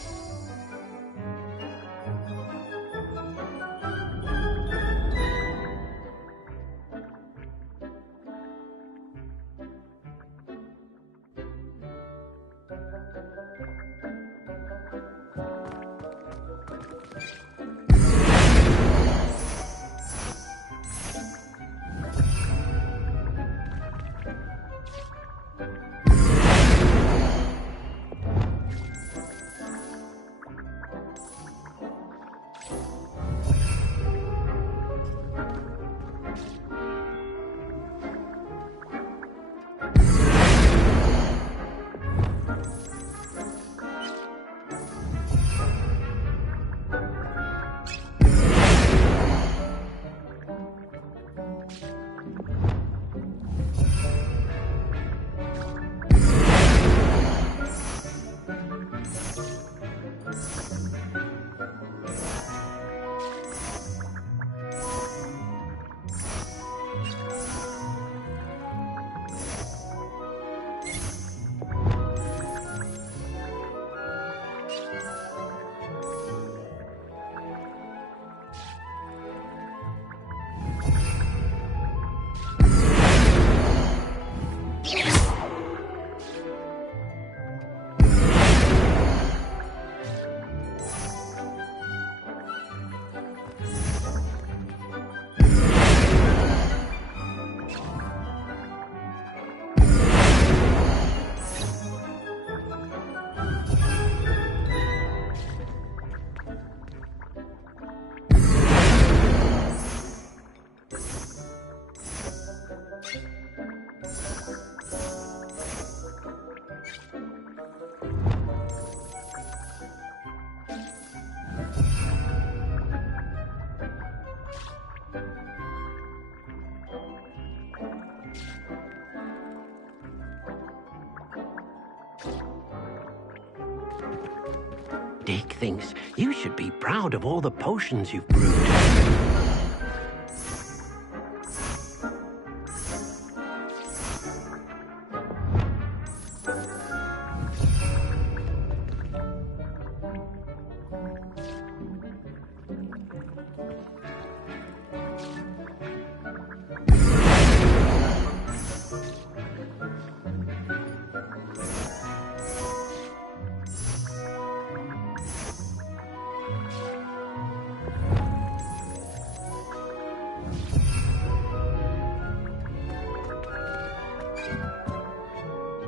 Dick thinks you should be proud of all the potions you've brewed.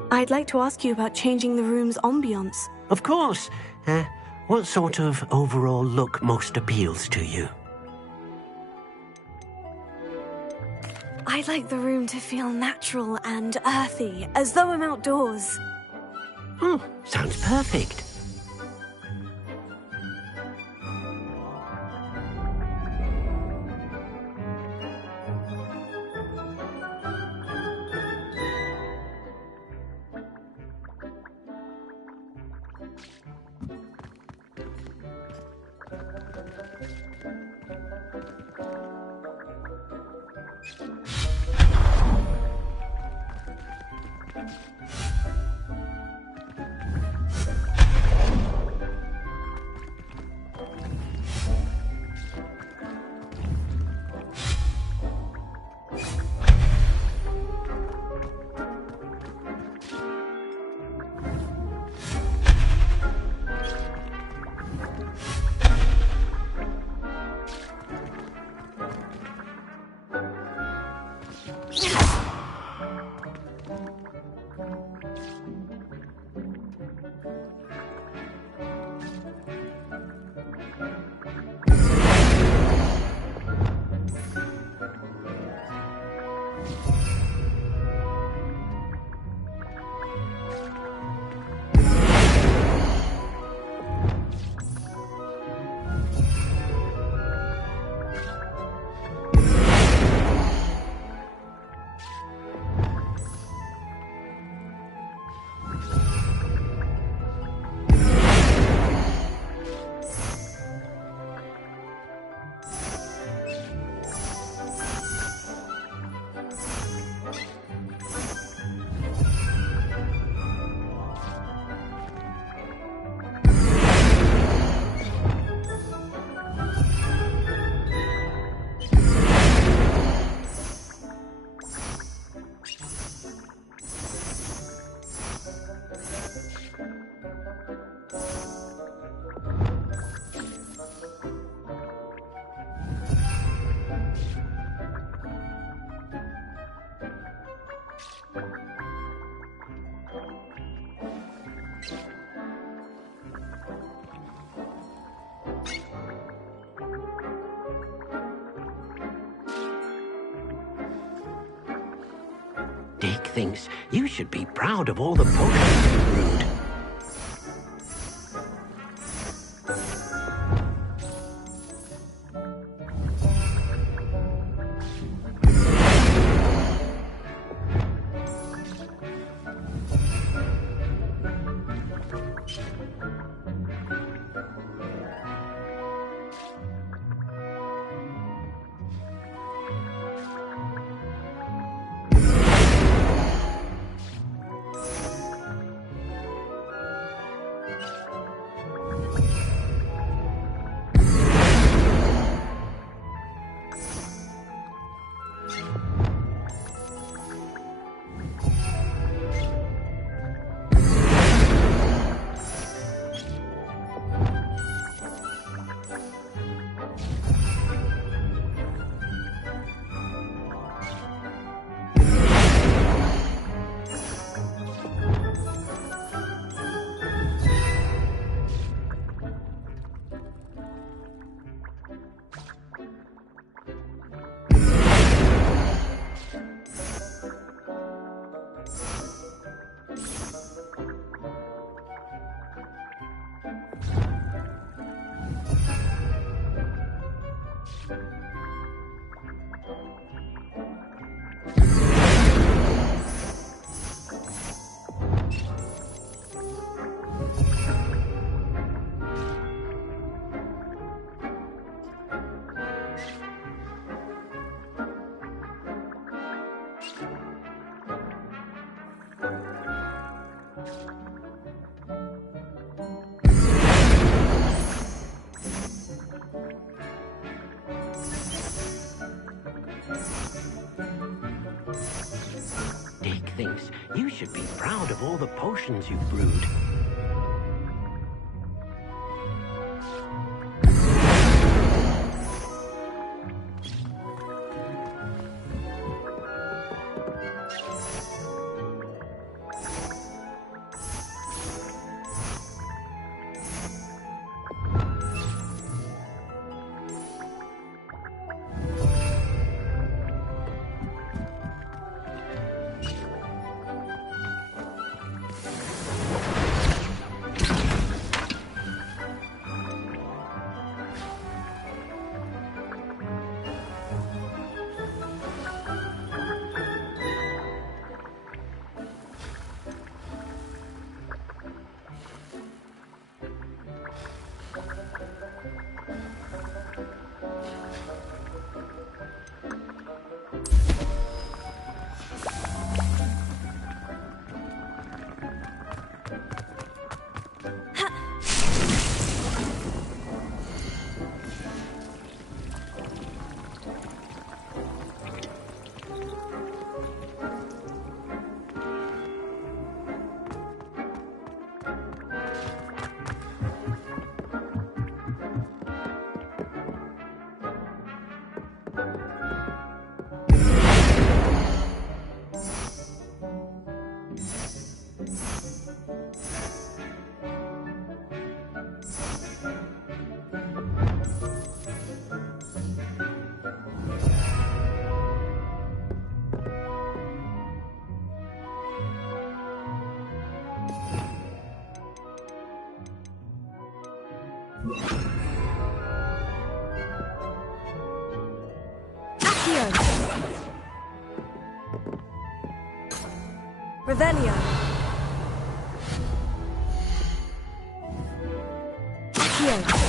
I'd like to ask you about changing the room's ambiance. Of course. What sort of overall look most appeals to you? I'd like the room to feel natural and earthy, as though I'm outdoors. Oh, sounds perfect. Dick thinks you should be proud of all the potions you've brewed. should be proud of all the potions you've brewed. Revelio. Accio.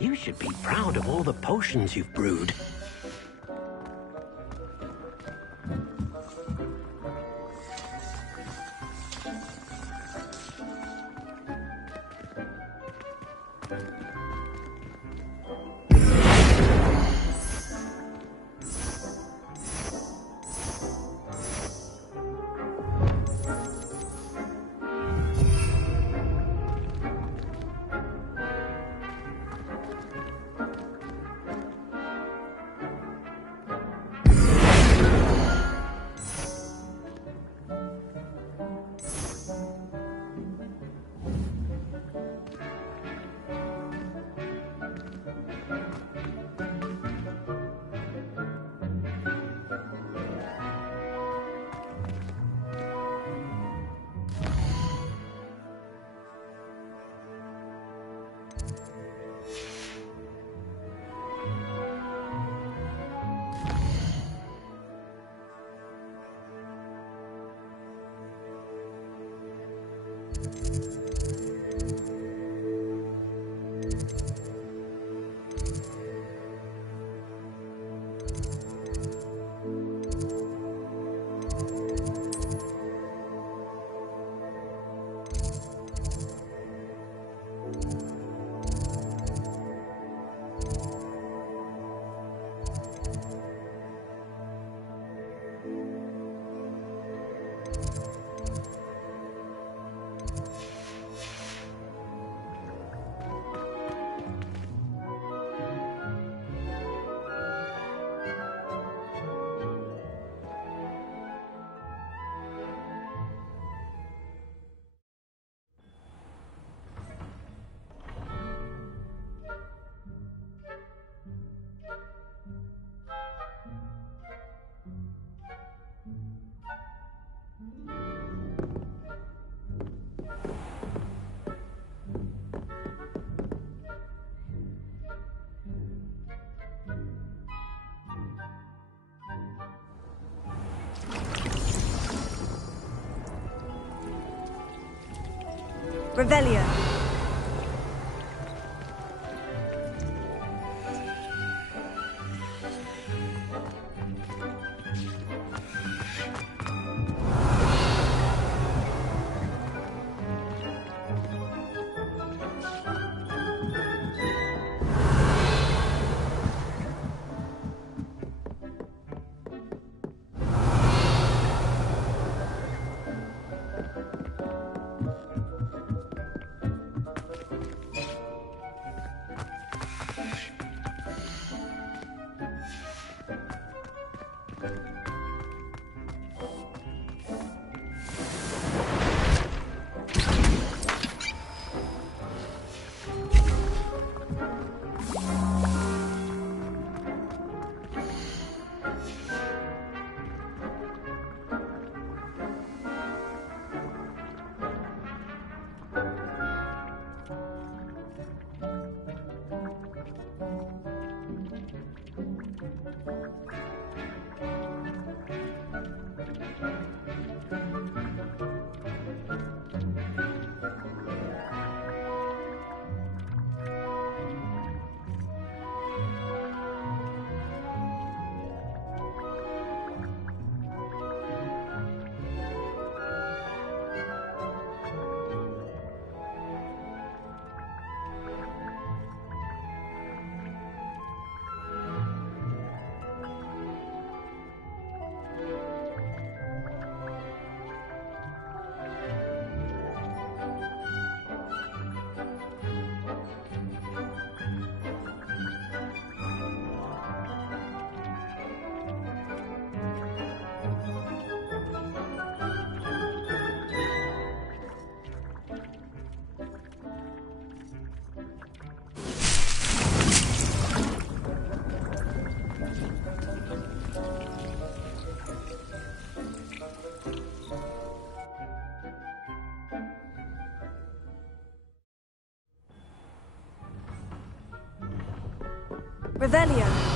You should be proud of all the potions you've brewed. Revelio. Revelio.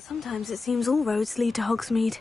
Sometimes it seems all roads lead to Hogsmeade.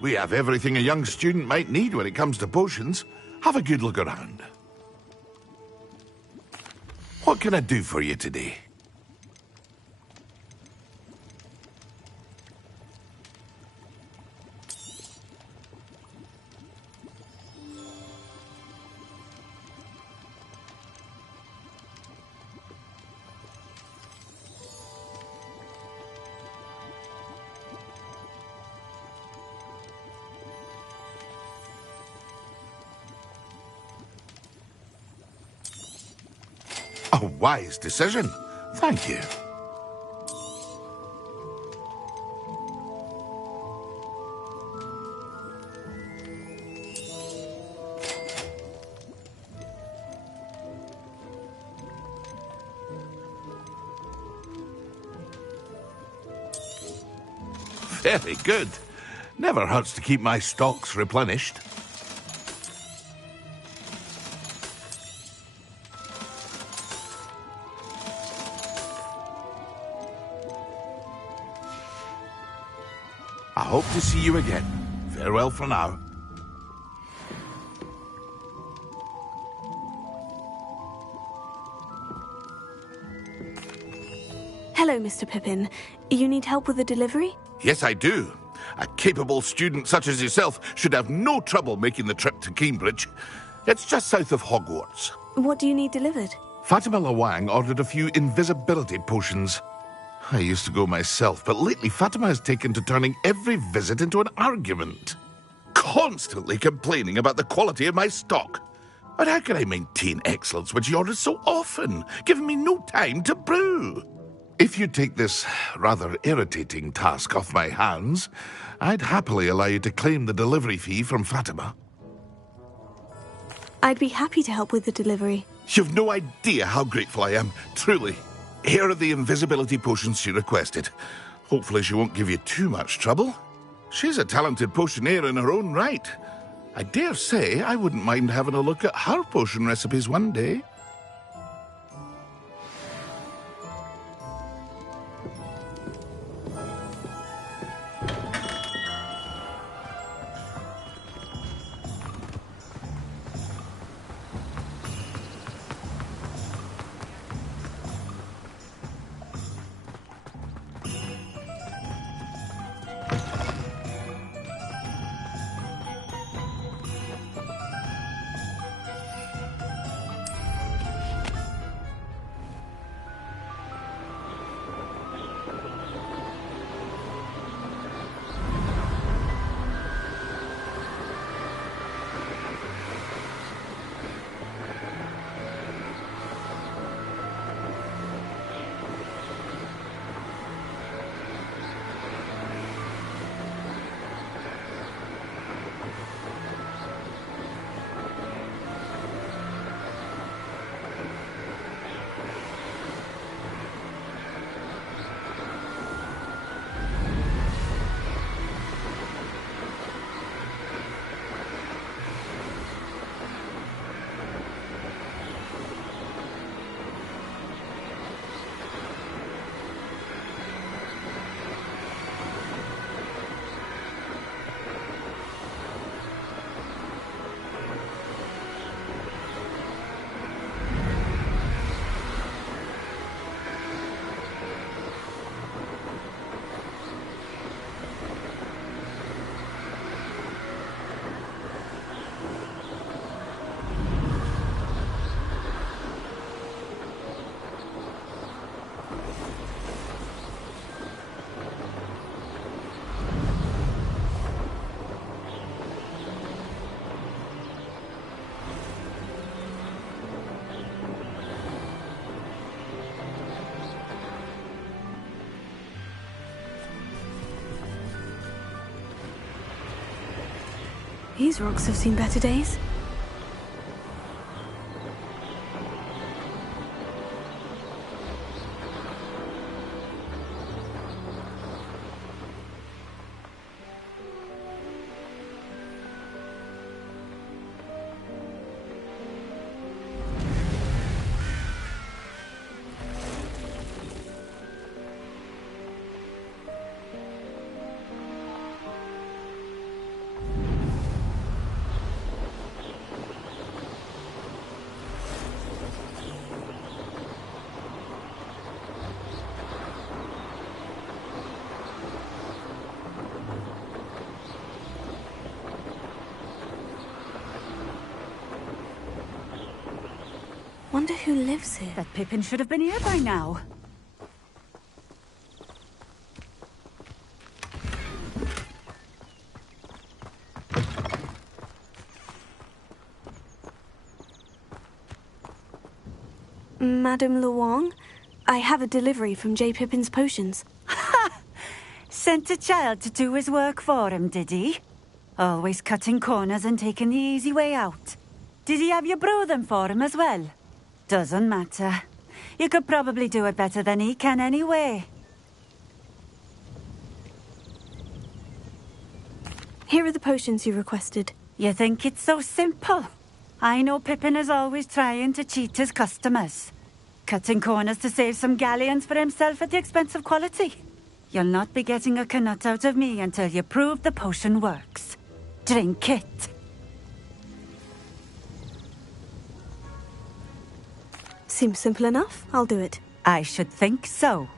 We have everything a young student might need when it comes to potions. Have a good look around. What can I do for you today? A wise decision. Thank you. Very good. Never hurts to keep my stocks replenished. I hope to see you again. Farewell for now. Hello, Mr. Pippin. You need help with a delivery? Yes, I do. A capable student such as yourself should have no trouble making the trip to Cambridge. It's just south of Hogwarts. What do you need delivered? Fatima Lawang ordered a few invisibility potions. I used to go myself, but lately Fatima has taken to turning every visit into an argument. Constantly complaining about the quality of my stock. But how can I maintain excellence when she orders so often, giving me no time to brew? If you take this rather irritating task off my hands, I'd happily allow you to claim the delivery fee from Fatima. I'd be happy to help with the delivery. You've no idea how grateful I am, truly. Here are the invisibility potions she requested. Hopefully she won't give you too much trouble. She's a talented potioneer in her own right. I dare say I wouldn't mind having a look at her potion recipes one day. These rocks have seen better days. Wonder who lives here. That Pippin should have been here by now. Madame Lawang, I have a delivery from J. Pippin's potions. Ha! Sent a child to do his work for him, did he? Always cutting corners and taking the easy way out. Did he have you brew them for him as well? Doesn't matter. You could probably do it better than he can anyway. Here are the potions you requested. You think it's so simple? I know Pippin is always trying to cheat his customers. Cutting corners to save some galleons for himself at the expense of quality. You'll not be getting a canut out of me until you prove the potion works. Drink it. Seems simple enough. I'll do it. I should think so.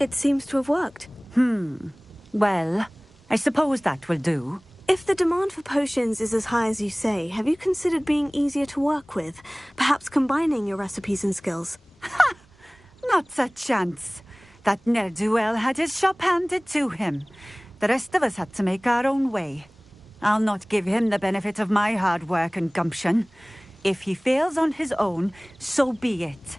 It seems to have worked. Well, I suppose that will do. If the demand for potions is as high as you say, have you considered being easier to work with? Perhaps combining your recipes and skills? Ha! Not a chance. That ne'er-do-well had his shop handed to him. The rest of us had to make our own way. I'll not give him the benefit of my hard work and gumption. If he fails on his own, so be it.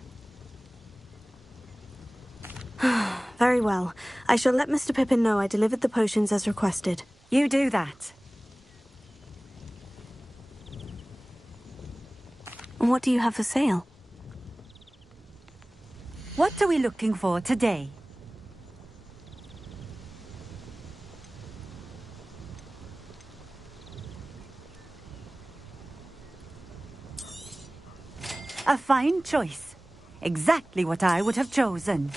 Very well. I shall let Mr. Pippin know I delivered the potions as requested. You do that. And what do you have for sale? What are we looking for today? A fine choice. Exactly what I would have chosen.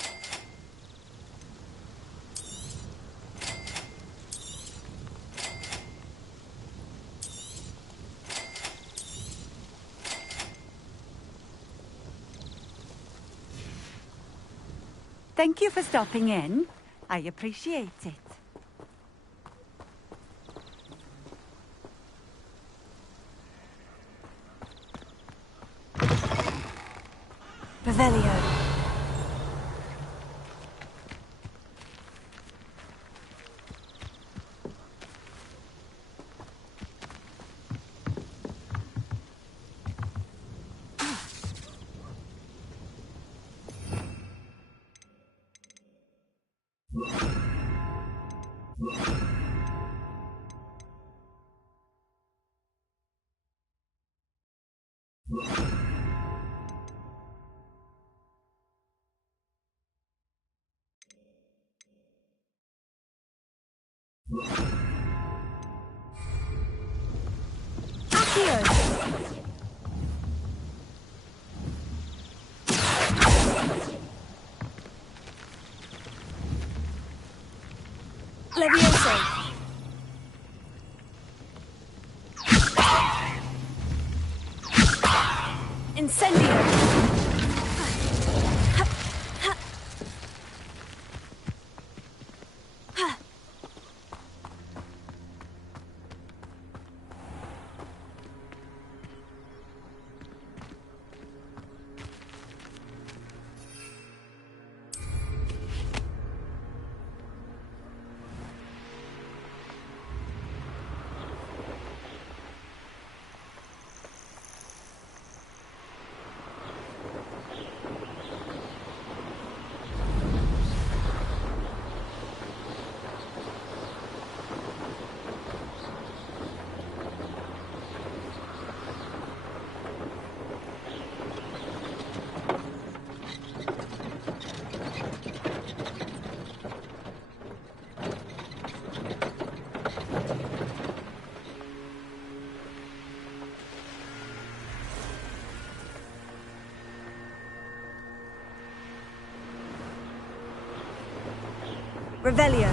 Thank you for stopping in. I appreciate it. Revelio. Levioso. Incendio. Revelio.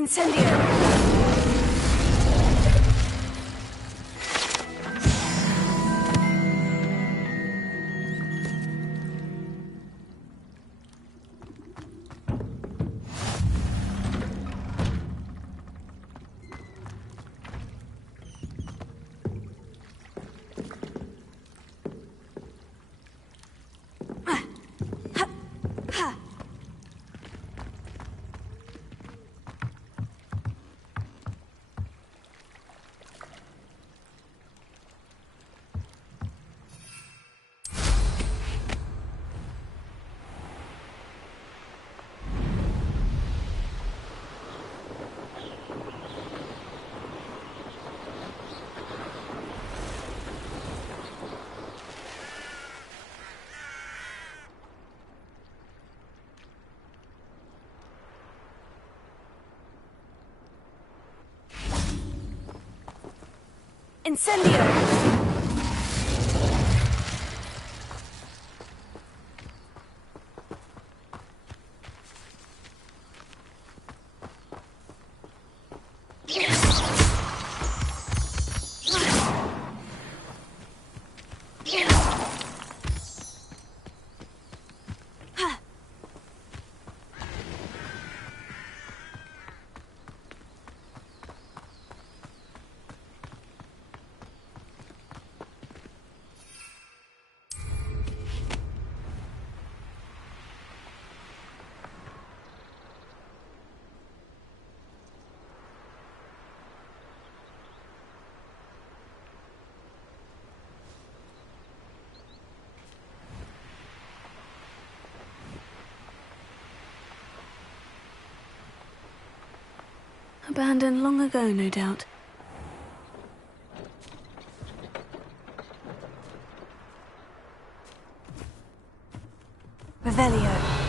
Incendio! Incendio! Abandoned long ago, no doubt. Revelio.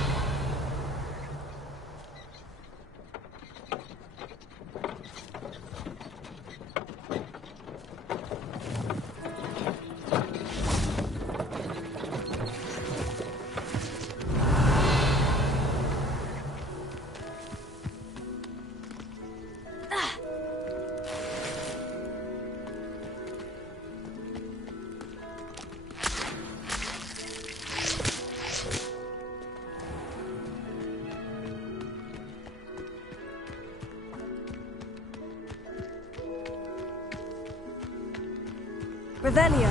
Revelio.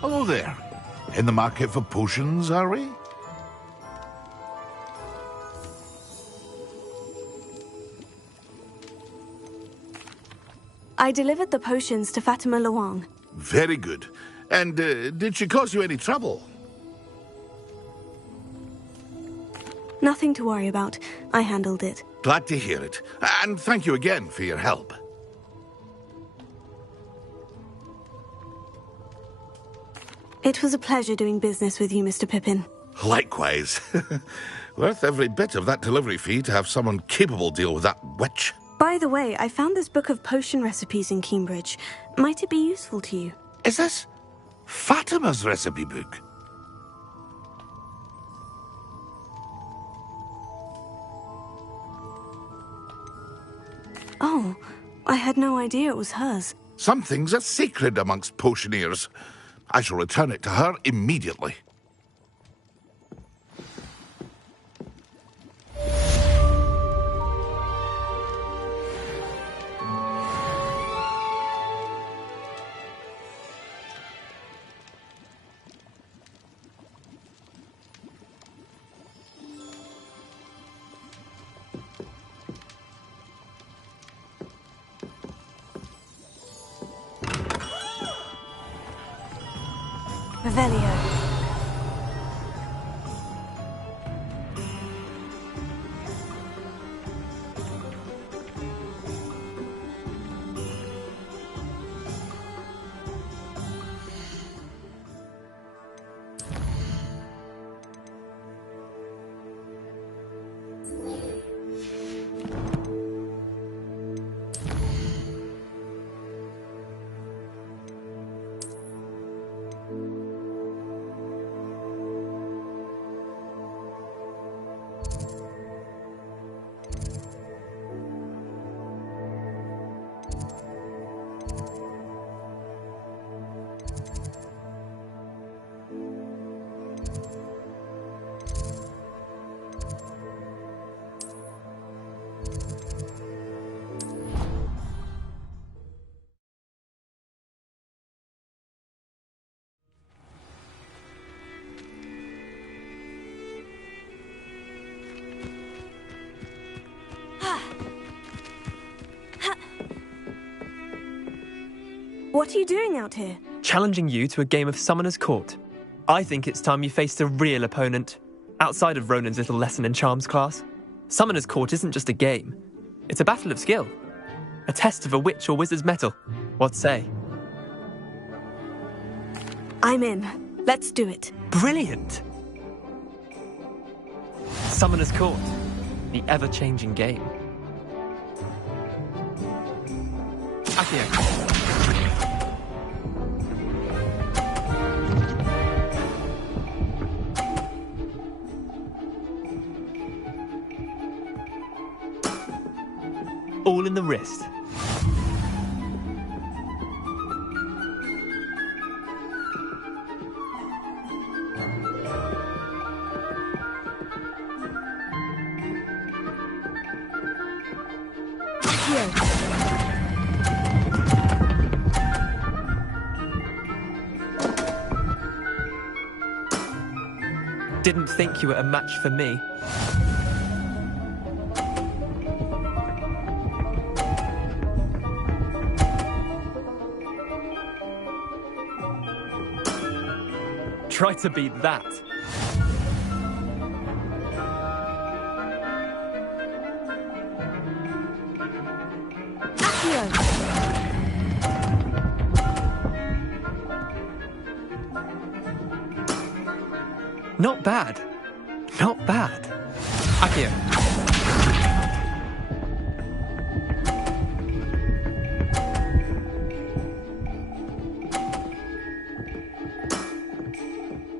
Hello there. In the market for potions, are we? I delivered the potions to Fatima Luang. Very good. And did she cause you any trouble? Nothing to worry about. I handled it. Glad to hear it. And thank you again for your help. It was a pleasure doing business with you, Mr. Pippin. Likewise. Worth every bit of that delivery fee to have someone capable deal with that witch. By the way, I found this book of potion recipes in Cambridge. Might it be useful to you? Is this Fatima's recipe book? Oh, I had no idea it was hers. Some things are sacred amongst potioneers. I shall return it to her immediately. Revelio. What are you doing out here? Challenging you to a game of Summoner's Court. I think it's time you faced a real opponent, outside of Ronan's little lesson in charms class. Summoner's Court isn't just a game. It's a battle of skill. A test of a witch or wizard's mettle. What say? I'm in. Let's do it. Brilliant! Summoner's Court. The ever-changing game. Accio. All in the wrist. Didn't think you were a match for me. Try to beat that. Not bad. Not bad. Accio.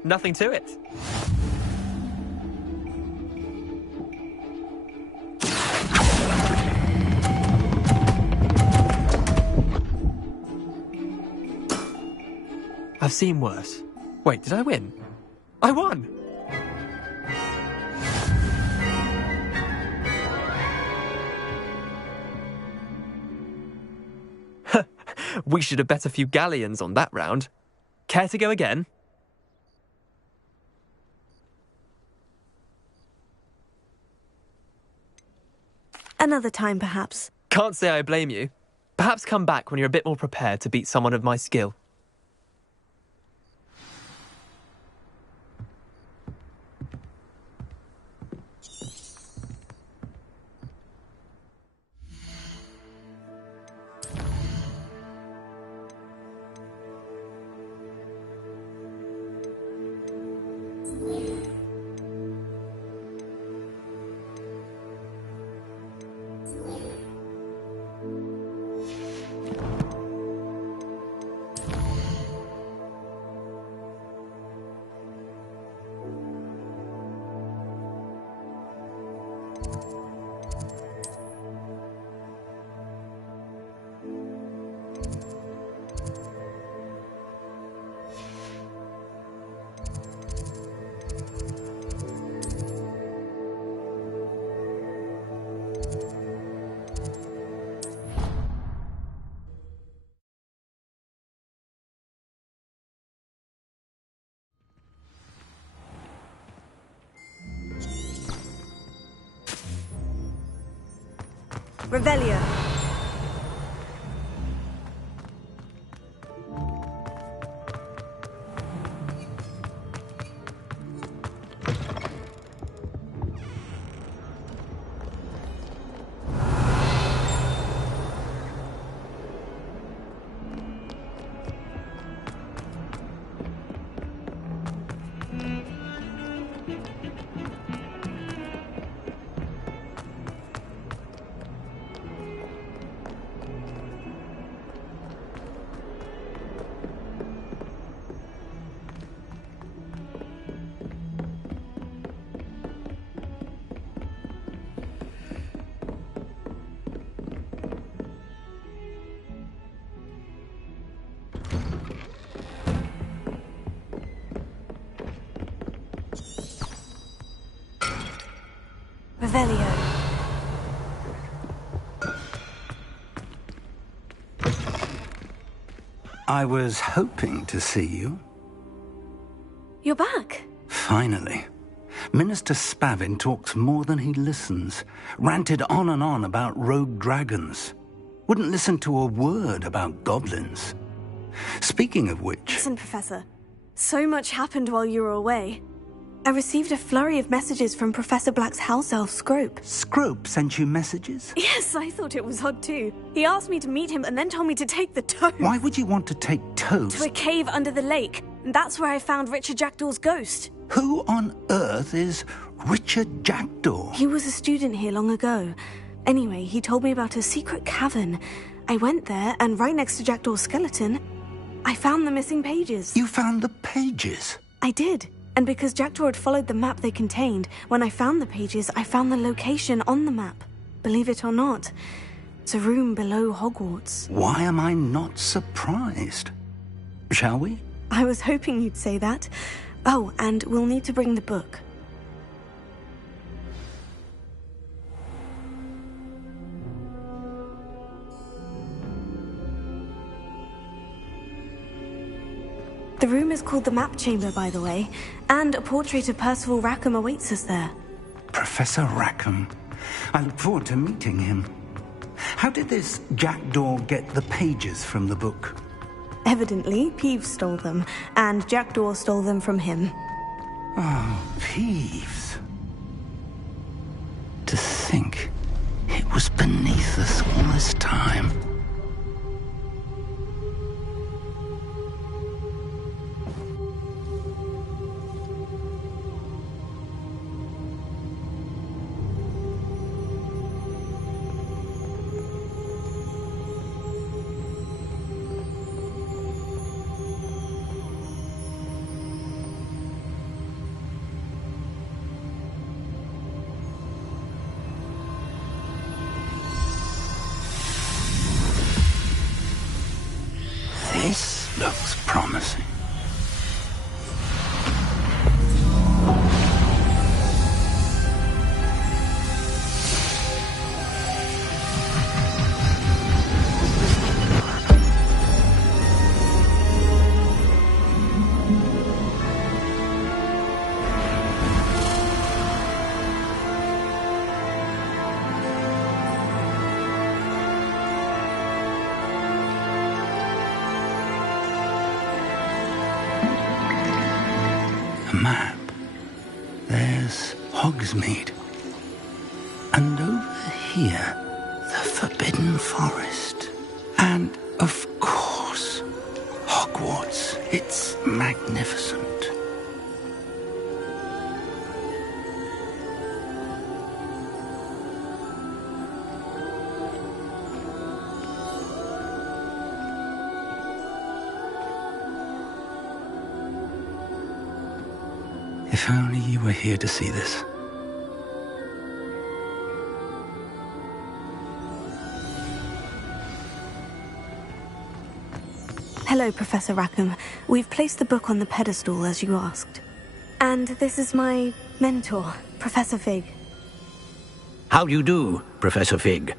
Nothing to it. I've seen worse. Wait, did I win? I won! We should have bet a few galleons on that round. Care to go again? Another time, perhaps. Can't say I blame you. Perhaps come back when you're a bit more prepared to beat someone of my skill. Revelio. Revelio. I was hoping to see you. You're back. Finally. Minister Spavin talks more than he listens. Ranted on and on about rogue dragons. Wouldn't listen to a word about goblins. Speaking of which... Listen, Professor. So much happened while you were away. I received a flurry of messages from Professor Black's house elf, Scrope. Scrope sent you messages? Yes, I thought it was odd too. He asked me to meet him and then told me to take the toad. Why would you want to take toads? To a cave under the lake. And that's where I found Richard Jackdaw's ghost. Who on earth is Richard Jackdaw? He was a student here long ago. Anyway, he told me about a secret cavern. I went there, and right next to Jackdaw's skeleton, I found the missing pages. You found the pages? I did. And because Jackdaw had followed the map they contained, when I found the pages, I found the location on the map. Believe it or not, it's a room below Hogwarts. Why am I not surprised? Shall we? I was hoping you'd say that. Oh, and we'll need to bring the book. The room is called the Map Chamber, by the way, and a portrait of Percival Rackham awaits us there. Professor Rackham. I look forward to meeting him. How did this Jackdaw get the pages from the book? Evidently, Peeves stole them, and Jackdaw stole them from him. Oh, Peeves. To think it was beneath us all this time. This looks promising. map, there's Hogsmeade. And over here, the Forbidden Forest. And, of course, Hogwarts. It's magnificent. If only you were here to see this. Hello, Professor Rackham. We've placed the book on the pedestal as you asked. And this is my mentor, Professor Fig. How do you do, Professor Fig?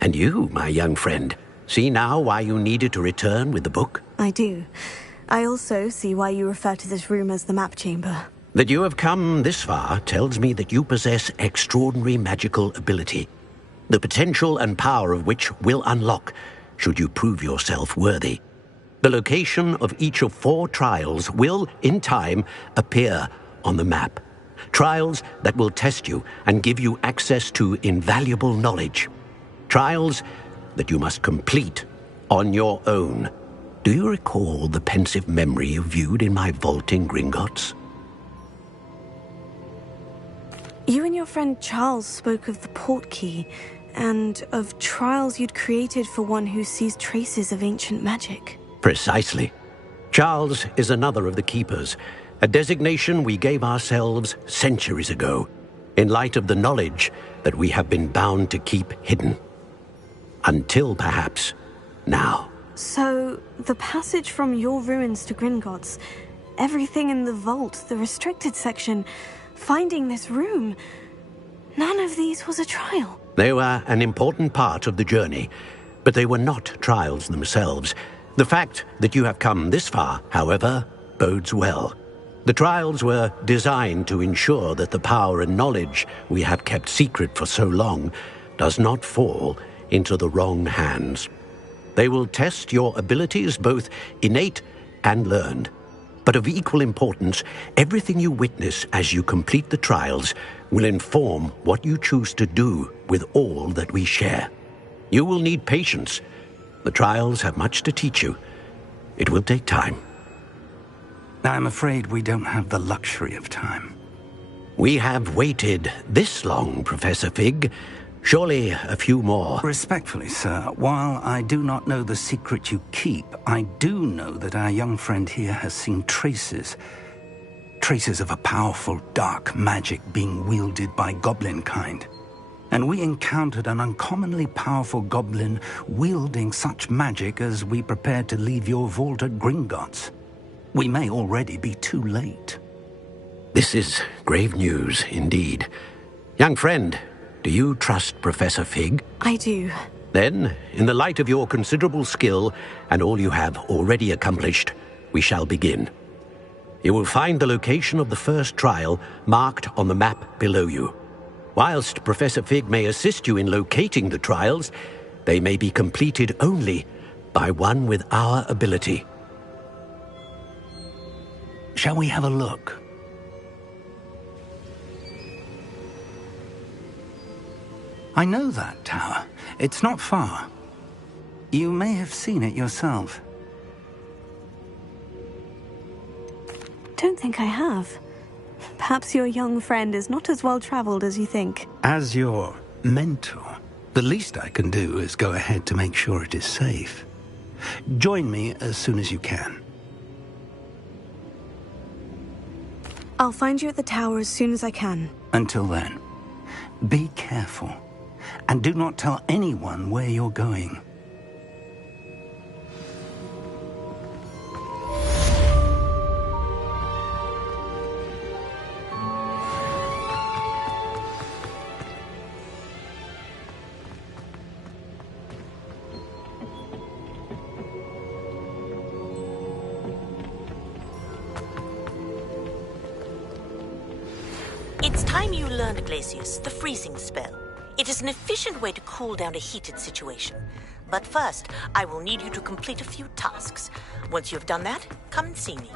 And you, my young friend, see now why you needed to return with the book? I do. I also see why you refer to this room as the map chamber. That you have come this far tells me that you possess extraordinary magical ability, the potential and power of which will unlock should you prove yourself worthy. The location of each of 4 trials will, in time, appear on the map. Trials that will test you and give you access to invaluable knowledge. Trials that you must complete on your own. Do you recall the pensive memory you viewed in my vault in Gringotts? You and your friend Charles spoke of the portkey, and of trials you'd created for one who sees traces of ancient magic. Precisely. Charles is another of the Keepers, a designation we gave ourselves centuries ago, in light of the knowledge that we have been bound to keep hidden. Until, perhaps, now. So, the passage from your ruins to Gringotts, everything in the vault, the restricted section, finding this room, none of these was a trial. They were an important part of the journey, but they were not trials themselves. The fact that you have come this far, however, bodes well. The trials were designed to ensure that the power and knowledge we have kept secret for so long does not fall into the wrong hands. They will test your abilities, both innate and learned. But of equal importance, everything you witness as you complete the trials will inform what you choose to do with all that we share. You will need patience. The trials have much to teach you. It will take time. I'm afraid we don't have the luxury of time. We have waited this long, Professor Fig. Surely a few more. Respectfully, sir, while I do not know the secret you keep, I do know that our young friend here has seen traces of a powerful dark magic being wielded by goblin kind. And we encountered an uncommonly powerful goblin wielding such magic as we prepared to leave your vault at Gringotts. We may already be too late. This is grave news indeed. Young friend, do you trust Professor Fig? I do. Then, in the light of your considerable skill and all you have already accomplished, we shall begin. You will find the location of the first trial marked on the map below you. Whilst Professor Fig may assist you in locating the trials, they may be completed only by one with our ability. Shall we have a look? I know that tower. It's not far. You may have seen it yourself. Don't think I have. Perhaps your young friend is not as well-traveled as you think. As your mentor, the least I can do is go ahead to make sure it is safe. Join me as soon as you can. I'll find you at the tower as soon as I can. Until then, be careful. And do not tell anyone where you're going. It's time you learned, Glacius, the freezing spell. It is an efficient way to cool down a heated situation. But first, I will need you to complete a few tasks. Once you have done that, come and see me.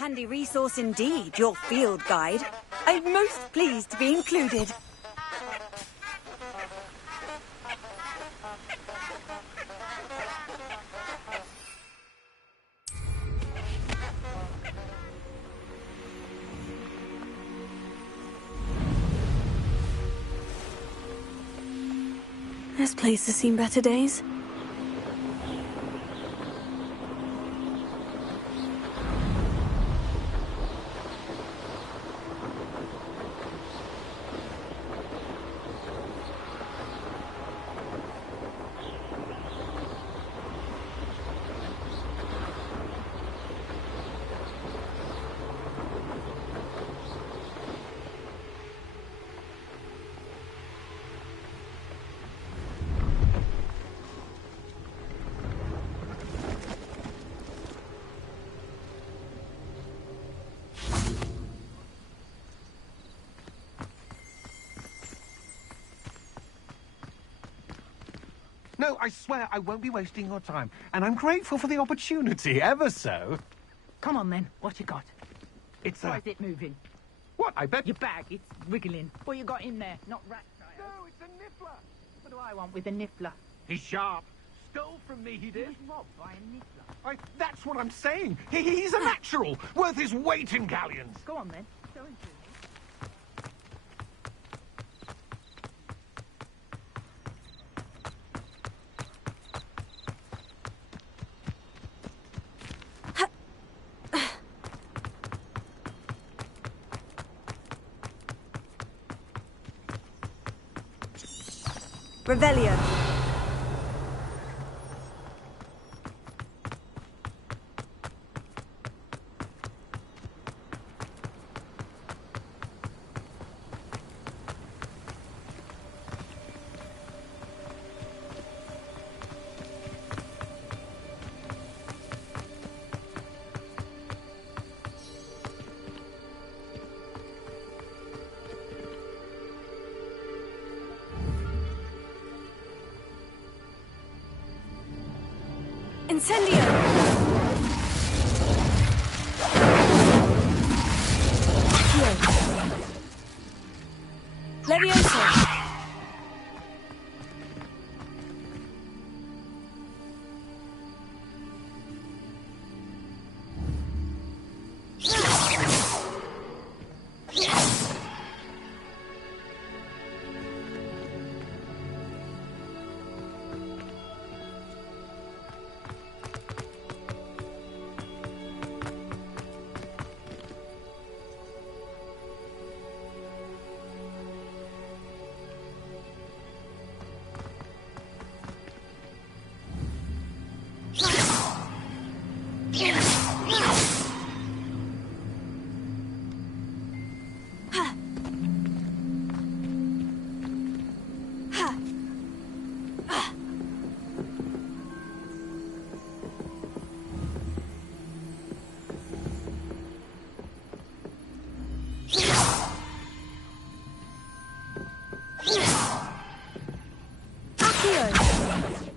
Handy resource indeed, your field guide. I'm most pleased to be included. This place has seen better days. No, I swear I won't be wasting your time. And I'm grateful for the opportunity, ever so. Come on, then. What you got? It's Why is it moving? What? I bet... Your bag, it's wriggling. What you got in there? Not rat trails. No, it's a niffler. What do I want with a niffler? He's sharp. Stole from me, he did. He was robbed by a niffler. That's what I'm saying. He's a natural, worth his weight in galleons. Go on, then. Show him to me. Revelio. Incendio! Leviosa!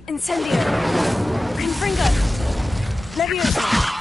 Incendio! Confringo! Leviosa!